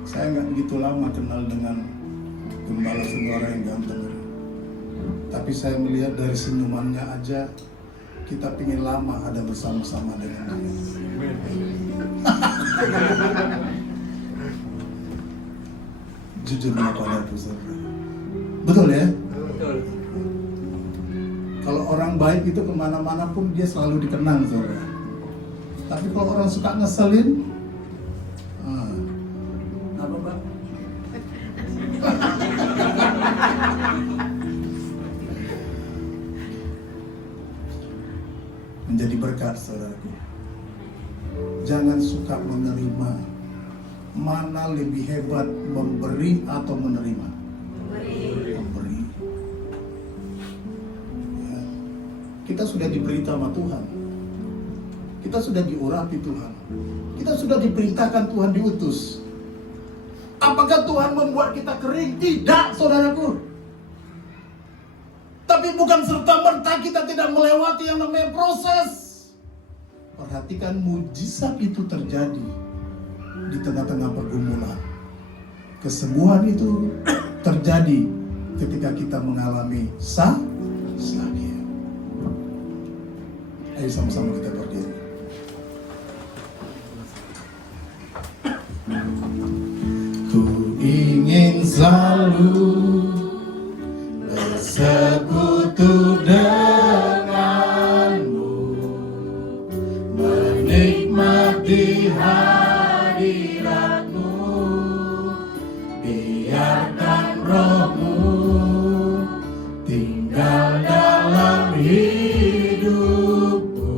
Saya nggak begitu lama kenal dengan gembala Sendora yang ganteng. Tapi saya melihat dari senyumannya aja, kita pingin lama ada bersama-sama dengan dia. Jujurnya padaku, saudara. Betul ya? Betul. Kalau orang baik itu kemana-mana pun dia selalu dikenang, saudara. Tapi kalau orang suka ngeselin, apa Pak? Menjadi berkat, saudaraku. Jangan suka menerima. Mana lebih hebat, memberi atau menerima? Memberi. Ya. Kita sudah diberi sama Tuhan. Kita sudah diurapi Tuhan. Kita sudah diperintahkan Tuhan diutus. Apakah Tuhan membuat kita kering? Tidak, saudaraku. Tapi bukan serta-merta kita tidak melewati yang namanya proses. Perhatikan, mujizat itu terjadi di tengah-tengah pergumulan. Kesembuhan itu terjadi ketika kita mengalami sakit. Ayo sama-sama kita berdiri. Ku ingin selalu bersekutu denganmu, menikmati hadiratmu, biarkan rohmu tinggal dalam hidupku,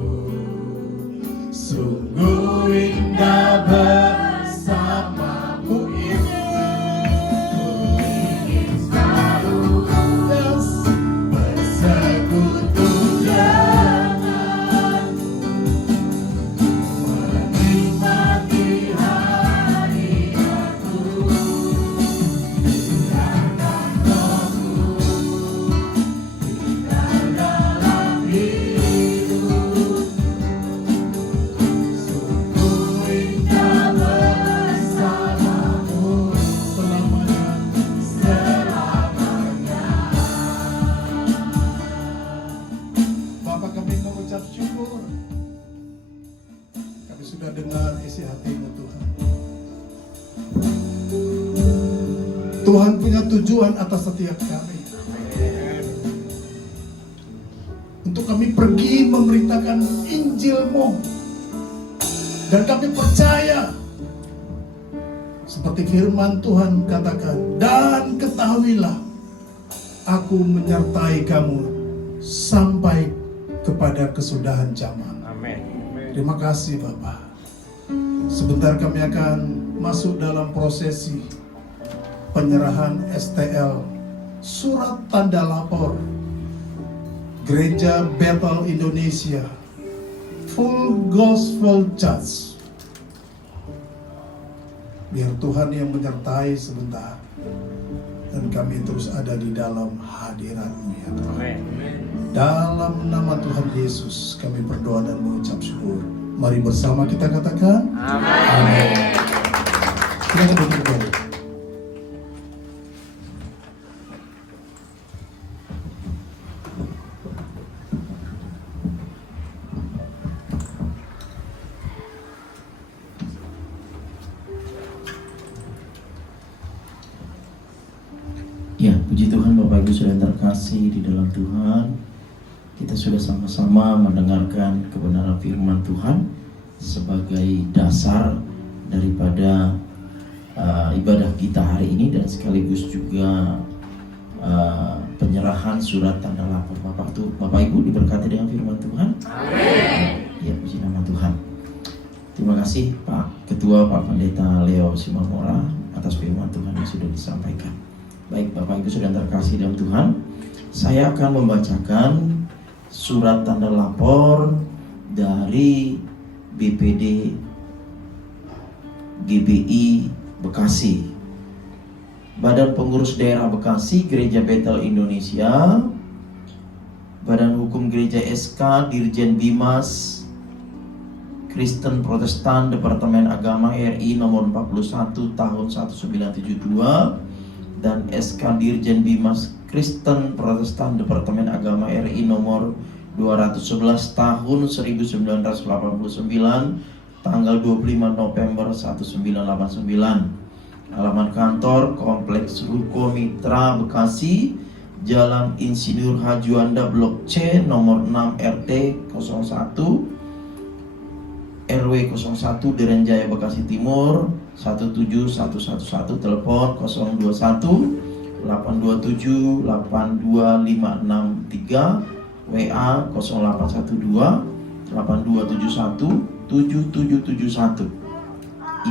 sungguh indah bersamamu. sudah dengar isi hatimu Tuhan. Tuhan punya tujuan atas setiap kami. Untuk kami pergi memberitakan Injil-Mu. Dan kami percaya seperti firman Tuhan katakan, dan ketahuilah aku menyertai kamu sampai kepada kesudahan zaman. Amin. Terima kasih Bapak. Sebentar kami akan masuk dalam prosesi penyerahan STL, surat tanda lapor Gereja Bethel Indonesia Full Gospel Church. Biar Tuhan yang menyertai sebentar, dan kami terus ada di dalam hadirat-Mu ya Tuhan. Amin. Dalam nama Tuhan Yesus kami berdoa dan mengucap syukur. Mari bersama kita katakan Amin. Silakan duduk kembali. Ya, puji Tuhan Bapak Ibu sudah terkasih di dalam Tuhan. Kita sudah sama-sama mendengarkan kebenaran firman Tuhan sebagai dasar daripada ibadah kita hari ini, dan sekaligus juga penyerahan surat tanda lapor. Bapak Ibu diberkati dengan firman Tuhan. Amin. Ya, puji nama Tuhan. Terima kasih Pak Ketua, Pak Pendeta Leo Simamora atas firman Tuhan yang sudah disampaikan. Baik Bapak Ibu sudah terkasih dalam Tuhan, saya akan membacakan surat tanda lapor dari BPD GBI Bekasi, Badan Pengurus Daerah Bekasi Gereja Bethel Indonesia, Badan Hukum Gereja SK Dirjen Bimas Kristen Protestan Departemen Agama RI nomor 41 tahun 1972, dan SK Dirjen Bimas Kristen Protestan Departemen Agama RI nomor 211 tahun 1989, tanggal 25 November 1989. Alamat kantor Kompleks Ruko Mitra Bekasi, Jalan Insinyur Hajuanda Blok C nomor 6 RT 01 RW 01 Direnjaya Bekasi Timur 17111, telepon 021 827 82563, WA 0812 8271 7771,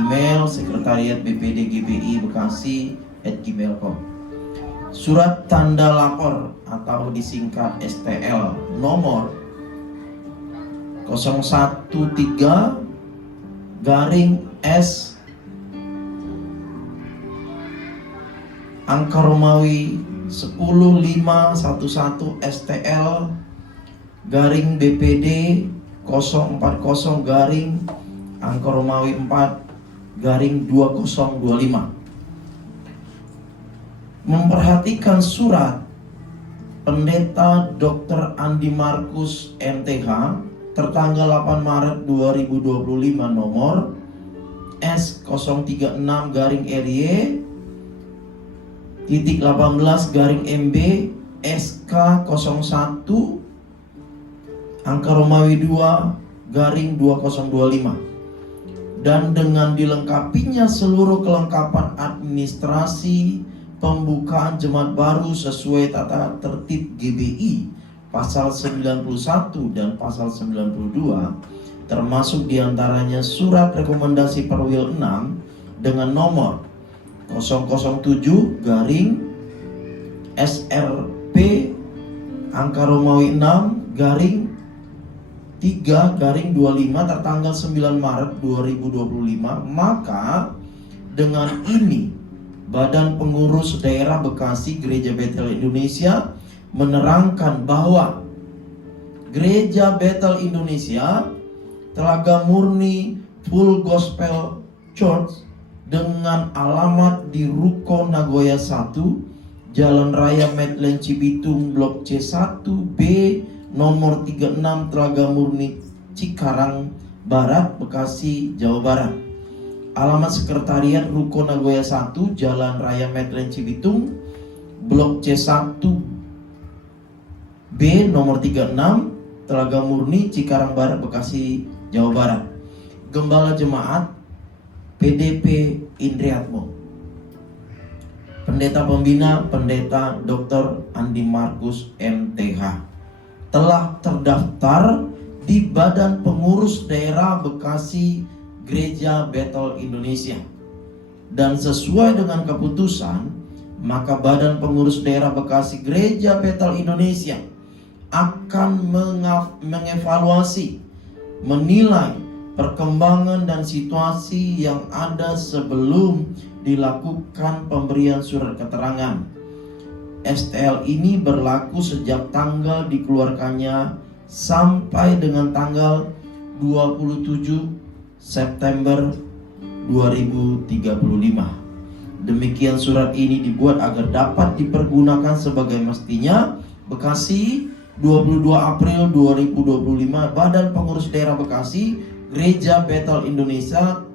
email sekretariat BPD GBI Bekasi @gmail.com. Surat tanda lapor atau disingkat STL nomor 013/S angka Romawi 10511 STL garing BPD 040 garing angka Romawi 4 garing 2025. Memperhatikan surat Pendeta Dr. Andi Markus MTH tertanggal 8 Maret 2025 nomor S036 garing RY titik 18 garing MB SK 01 angka Romawi 2 garing 2025, dan dengan dilengkapinya seluruh kelengkapan administrasi pembukaan jemaat baru sesuai tata tertib GBI pasal 91 dan pasal 92, termasuk diantaranya surat rekomendasi perwil 6 dengan nomor 007 garing SRP angka Romawi 6 garing 3 garing 25 tertanggal 9 Maret 2025, maka dengan ini Badan Pengurus Daerah Bekasi Gereja Bethel Indonesia menerangkan bahwa Gereja Bethel Indonesia Telaga Murni Full Gospel Church dengan alamat di Ruko Nagoya 1, Jalan Raya Medlen Cibitung Blok C1B nomor 36 Telaga Murni Cikarang Barat, Bekasi, Jawa Barat. Alamat sekretariat Ruko Nagoya 1, Jalan Raya Medlen Cibitung, Blok C1 B nomor 36, Telaga Murni, Cikarang Barat, Bekasi, Jawa Barat. Gembala Jemaat PDP Indriatmo. Pendeta Pembina Pendeta Dr. Andi Markus MTH telah terdaftar di Badan Pengurus Daerah Bekasi Gereja Bethel Indonesia, dan sesuai dengan keputusan, maka Badan Pengurus Daerah Bekasi Gereja Bethel Indonesia akan mengevaluasi, menilai perkembangan dan situasi yang ada sebelum dilakukan pemberian surat keterangan. STL ini berlaku sejak tanggal dikeluarkannya sampai dengan tanggal 27 September 2035. Demikian surat ini dibuat agar dapat dipergunakan sebagai mestinya. Bekasi, 22 April 2025, Badan Pengurus Daerah Bekasi Gereja Bethel Indonesia,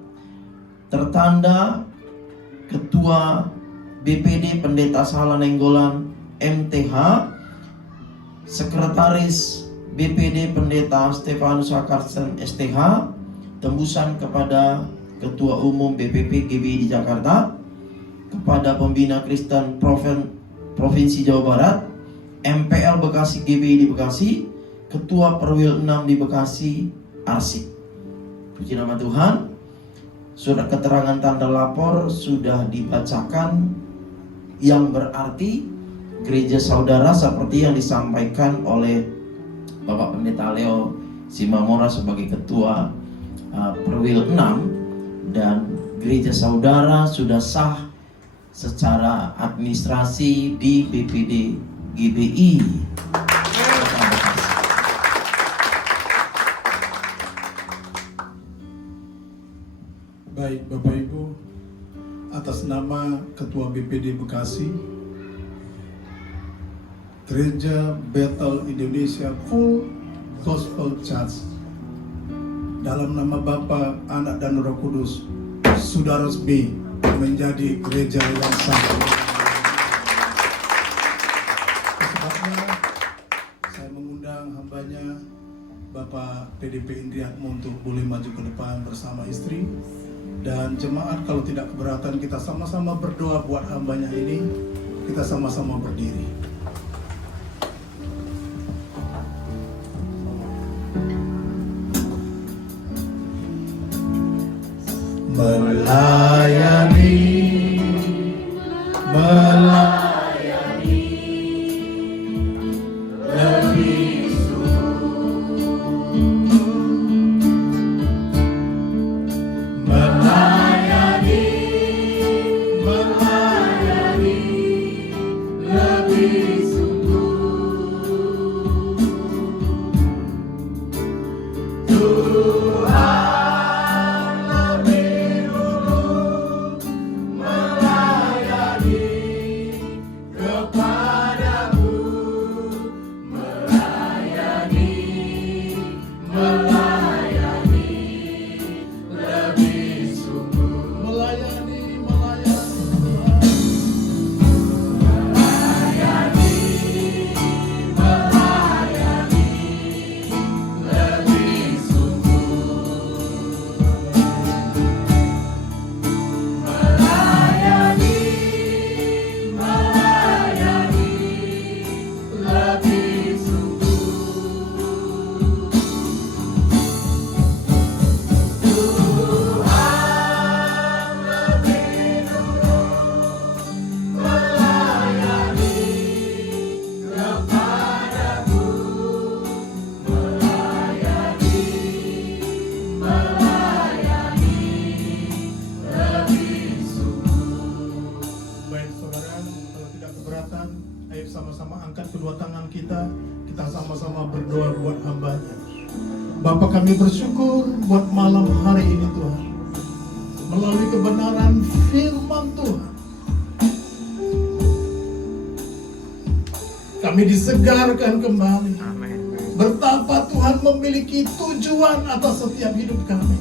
tertanda Ketua BPD Pendeta Sahala Nenggolan MTH, Sekretaris BPD Pendeta Stefanus Hakarsen STH, tembusan kepada Ketua Umum BPP GBI di Jakarta, kepada Pembina Kristen Provinsi Jawa Barat, MPL Bekasi GBI di Bekasi, Ketua Perwil 6 di Bekasi, Arsik. Puji nama Tuhan. Surat keterangan tanda lapor sudah dibacakan, yang berarti gereja saudara seperti yang disampaikan oleh Bapak Pendeta Leo Simamora sebagai Ketua Perwil 6, dan gereja saudara sudah sah secara administrasi di BPD GBI. Baik Bapak Ibu, atas nama Ketua BPD Bekasi, Gereja Bethel Indonesia Full Gospel Church, dalam nama Bapa, Anak dan Roh Kudus, sudah resmi menjadi gereja yang sah. Sebabnya saya mengundang hambanya Bapak PDP Indriatmo untuk boleh maju ke depan bersama istri. Dan jemaat, kalau tidak keberatan, kita sama-sama berdoa buat hambanya ini. Kita sama-sama berdiri. Melayani, lebih sama-sama angkat kedua tangan kita sama-sama berdoa buat hambanya. Bapak, kami bersyukur buat malam hari ini Tuhan, melalui kebenaran firman Tuhan kami disegarkan kembali. Betapa Tuhan memiliki tujuan atas setiap hidup kami.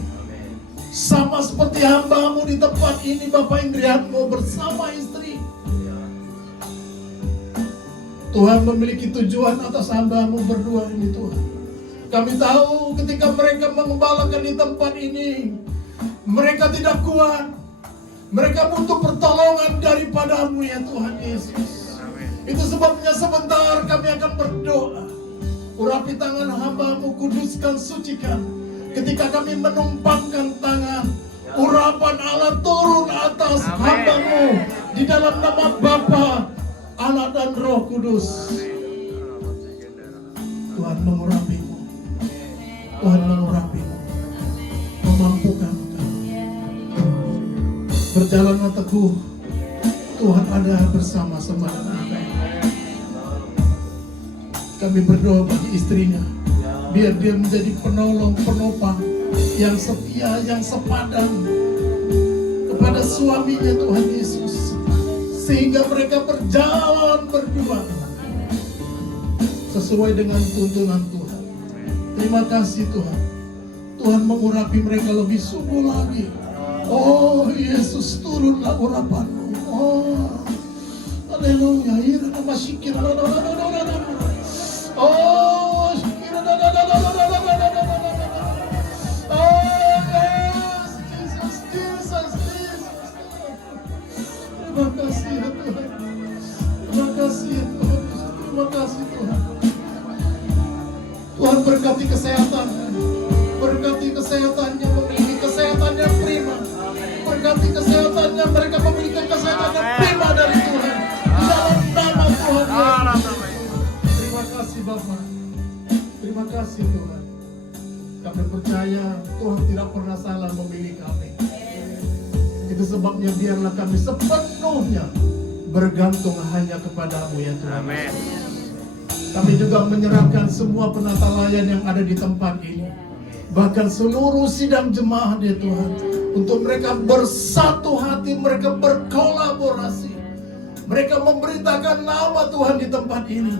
Sama seperti hamba-Mu di tempat ini, Bapak yang lihat-Mu bersama istri. Tuhan memiliki tujuan atas hamba-Mu berdua ini, Tuhan. Kami tahu ketika mereka mengembalakan di tempat ini, mereka tidak kuat. Mereka butuh pertolongan daripada-Mu ya Tuhan Yesus. Itu sebabnya sebentar kami akan berdoa. Urapi tangan hamba-Mu, kuduskan, sucikan. Ketika kami menumpangkan tangan, urapan Allah turun atas hamba-Mu di dalam nama Bapa, Anak dan Roh Kudus. Tuhan mengurapi-Mu, Tuhan mengurapi-Mu, memampukan kami. Berjalanlah teguh, Tuhan ada bersama-sama dengan kami. Kami berdoa bagi istrinya, biar dia menjadi penolong, penopang yang setia, yang sepadan kepada suaminya Tuhan Yesus, sehingga mereka berjalan berdua sesuai dengan tuntunan Tuhan. Terima kasih Tuhan. Tuhan mengurapi mereka lebih sungguh lagi. Oh Yesus, turunlah urapan-Mu. Oh haleluya. Oh, yes, Jesus. Terima kasih ya Tuhan. Terima kasih ya Tuhan. Terima kasih Tuhan. Tuhan berkati kesehatan. Berkati kesehatannya, memiliki kesehatan yang prima. Berkati kesehatannya, mereka memiliki kesehatan yang prima dari Tuhan. Di dalam nama Tuhan Yesus. Terima kasih Bapak. Terima kasih Tuhan. Kami percaya Tuhan tidak pernah salah memilih kami. Itu sebabnya biarlah kami sepenuhnya bergantung hanya kepada-Mu ya Tuhan. Amin. Kami juga menyerahkan semua penata layan yang ada di tempat ini, bahkan seluruh sidang jemaat ya Tuhan, untuk mereka bersatu hati, mereka berkolaborasi, mereka memberitakan nama Tuhan di tempat ini,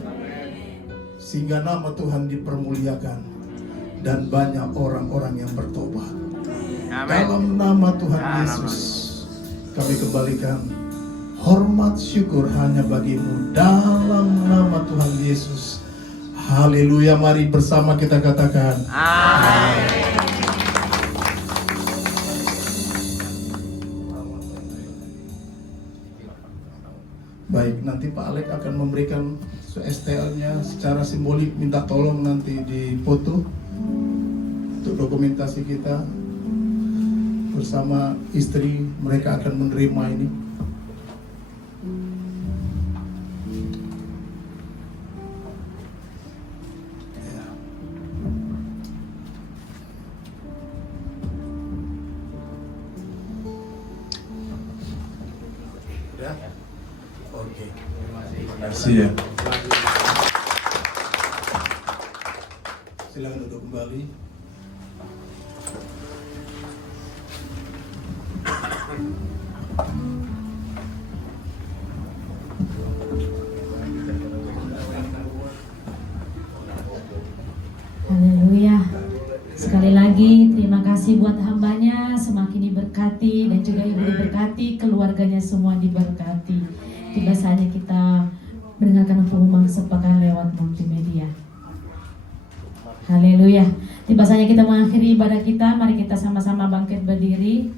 sehingga nama Tuhan dipermuliakan dan banyak orang-orang yang bertobat. Amin. Dalam nama Tuhan Yesus, kami kembalikan hormat syukur hanya bagi-Mu dalam nama Tuhan Yesus. Haleluya. Mari bersama kita katakan Amin. baik. Nanti Pak Alek akan memberikan STL-nya secara simbolik. Minta tolong nanti dipoto untuk dokumentasi kita bersama istri. Mereka akan menerima ini. Ya. Oke. Terima kasih ya. Silakan duduk kembali. Haleluya. Sekali lagi terima kasih buat hambanya, semakin diberkati dan juga ibu diberkati, keluarganya semua diberkati. Tiba saatnya kita mendengarkan pengumuman sepekan lewat multimedia. Haleluya. Tiba saatnya kita mengakhiri ibadah kita. Mari kita sama-sama bangkit berdiri.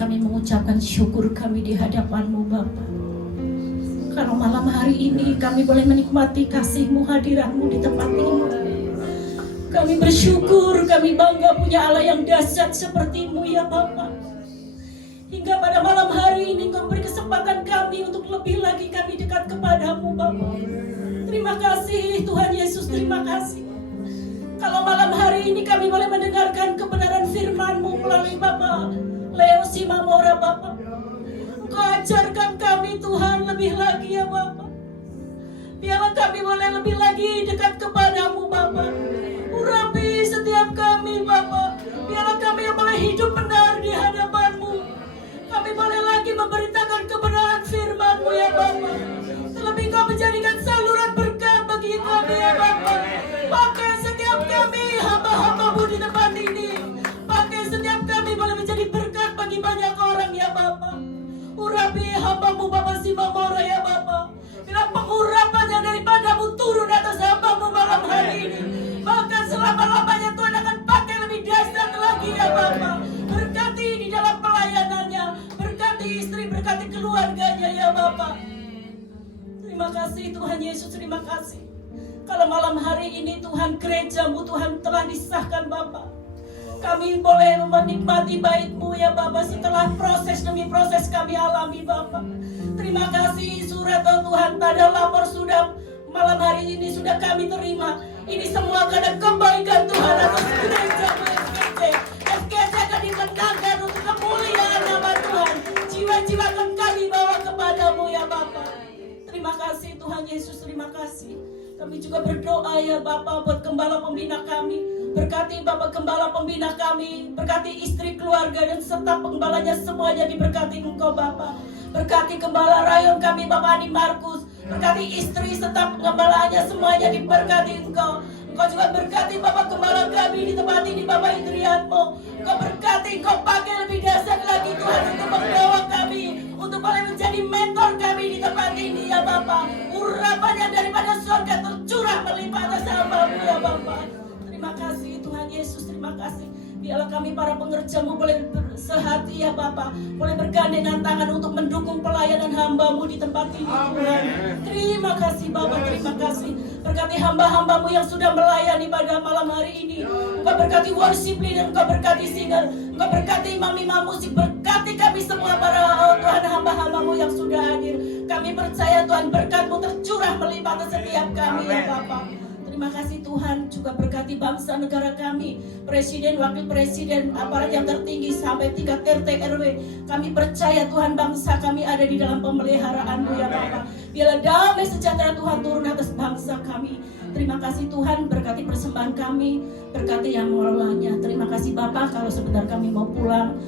kami mengucapkan syukur kami di hadapan-Mu Bapa. Kalau malam hari ini kami boleh menikmati kasih-Mu, hadirat-Mu di tempat ini. Kami bersyukur, kami bangga punya Allah yang dahsyat seperti-Mu ya Bapa. Hingga pada malam hari ini Engkau beri kesempatan kami untuk lebih lagi kami dekat kepadamu Bapa. Terima kasih Tuhan Yesus, terima kasih. Kalau malam hari ini kami boleh mendengarkan kebenaran firman-Mu melalui Bapak Leo Simamora Bapa. Engkau ajarkan kami Tuhan lebih lagi ya Bapa. Biarlah kami boleh lebih lagi dekat kepadamu Bapa. Urapi setiap kami Bapa. Biarlah kami yang boleh hidup benar di hadapan-Mu. Kami boleh lagi memberitakan kebenaran firman-Mu ya Bapa. Terlebih Kau menjadikan saluran berkat bagi kami ya Bapa. Pakai setiap kami hamba-hamba-Mu di tempat ini. Pakai setiap kami boleh menjadi berkat bagi banyak orang ya Bapa. Urapi hamba-Mu Bapak Simamora ya Bapa. Bila pengurapannya daripada-Mu turun atas hamba-Mu malam hari ini. Bahkan selama-lamanya Tuhan akan pakai lebih dahsyat lagi ya Bapa. Berkati di dalam pelayanannya. Berkati istri, berkati keluarganya ya Bapa. Terima kasih Tuhan Yesus, terima kasih. Kalau malam hari ini Tuhan gereja-Mu Tuhan telah disahkan Bapa. Kami boleh menikmati bait-Mu ya Bapa setelah proses demi proses kami alami Bapa. Terima kasih surat Tuhan tanda lapor sudah malam hari ini sudah kami terima. Ini semua karena kebaikan Tuhan atas gereja-Mu FGC. FGC akan dimenangkan untuk kemuliaan nama Tuhan. Jiwa-jiwa akan kami bawa kepadamu ya Bapa. Terima kasih Tuhan Yesus, terima kasih. Kami juga berdoa ya Bapa buat gembala pembina kami. Berkati Bapak gembala pembina kami. Berkati istri, keluarga dan serta penggembalanya semuanya diberkati Engkau Bapa. Berkati gembala rayon kami Bapak Adi Markus. Berkati istri serta penggembalaannya semuanya diberkati Engkau. Engkau juga berkati Bapak gembala kami di tempat ini Bapak Indriatmo. Engkau berkati, Engkau pakai lebih dahsyat lagi Tuhan untuk membawa kami. Untuk boleh menjadi mentor kami di tempat ini ya Bapak. Urapannya daripada surga tercurah melimpah atas hamba-Mu ya Bapak. Terima kasih Tuhan Yesus, terima kasih. Biarlah kami para pengerja-Mu boleh sehati ya Bapak. Boleh bergandengan tangan untuk mendukung pelayanan hamba-Mu di tempat ini Tuhan. Terima kasih Bapak, terima kasih. Berkati hamba-hamba-Mu yang sudah melayani pada malam hari ini. Engkau berkati worship leader, Engkau berkati singer, Engkau berkati imam-imam musik. Berkati kami semua para Tuhan hamba-hamba-Mu yang sudah hadir. Kami percaya Tuhan berkat-Mu tercurah melimpah ke setiap kami ya Bapak. Terima kasih Tuhan, juga berkati bangsa negara kami, presiden, wakil presiden, aparat yang tertinggi sampai tingkat RT RW. Kami percaya Tuhan bangsa kami ada di dalam pemeliharaan-Mu ya Bapak. Biarlah damai sejahtera Tuhan turun atas bangsa kami. Terima kasih Tuhan, berkati persembahan kami, berkati yang mengelolanya. Terima kasih Bapak, kalau sebentar kami mau pulang,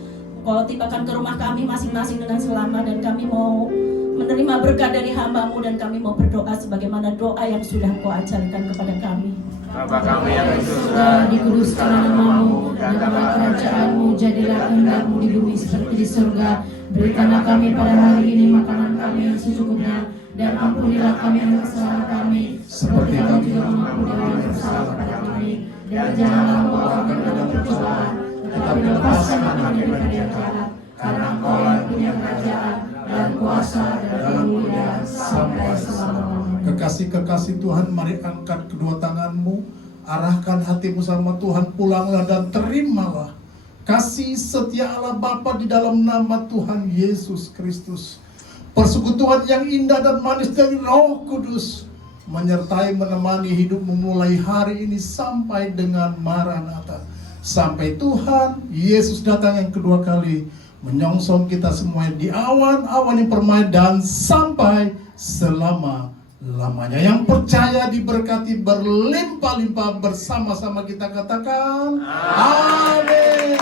Kau tibakan ke rumah kami masing-masing dengan selamat, dan kami mau menerima berkat dari hamba-Mu, dan kami mau berdoa sebagaimana doa yang sudah Kau ajarkan kepada kami. Bapa kami yang di surga, Sudah dikuduskan nama-Mu, datanglah kerajaan-Mu, jadilah kehendak-Mu di bumi seperti di surga. Berikanlah kami pada hari ini makanan kami yang secukupnya, dan ampunilah kami yang kesalahan kami, seperti kami juga mengampuni orang yang bersalah kepada kami. Dan janganlah membawa kami ke dalam pencobaan, tetapi lepaskan kami dari yang jahat. Karena Engkau yang punya kerajaan dan kuasa dan kemuliaan sampai selama-lamanya. Kekasih-kekasih Tuhan, mari angkat kedua tanganmu, arahkan hatimu sama Tuhan, pulanglah dan terimalah kasih setia Allah Bapa di dalam nama Tuhan Yesus Kristus. Persekutuan yang indah dan manis dari Roh Kudus menyertai menemani hidup memulai hari ini sampai dengan Maranatha. Sampai Tuhan Yesus datang yang kedua kali menyongsong kita semua di awan-awan yang permai dan sampai selama-lamanya. Yang percaya diberkati berlimpah-limpah, bersama-sama kita katakan amin.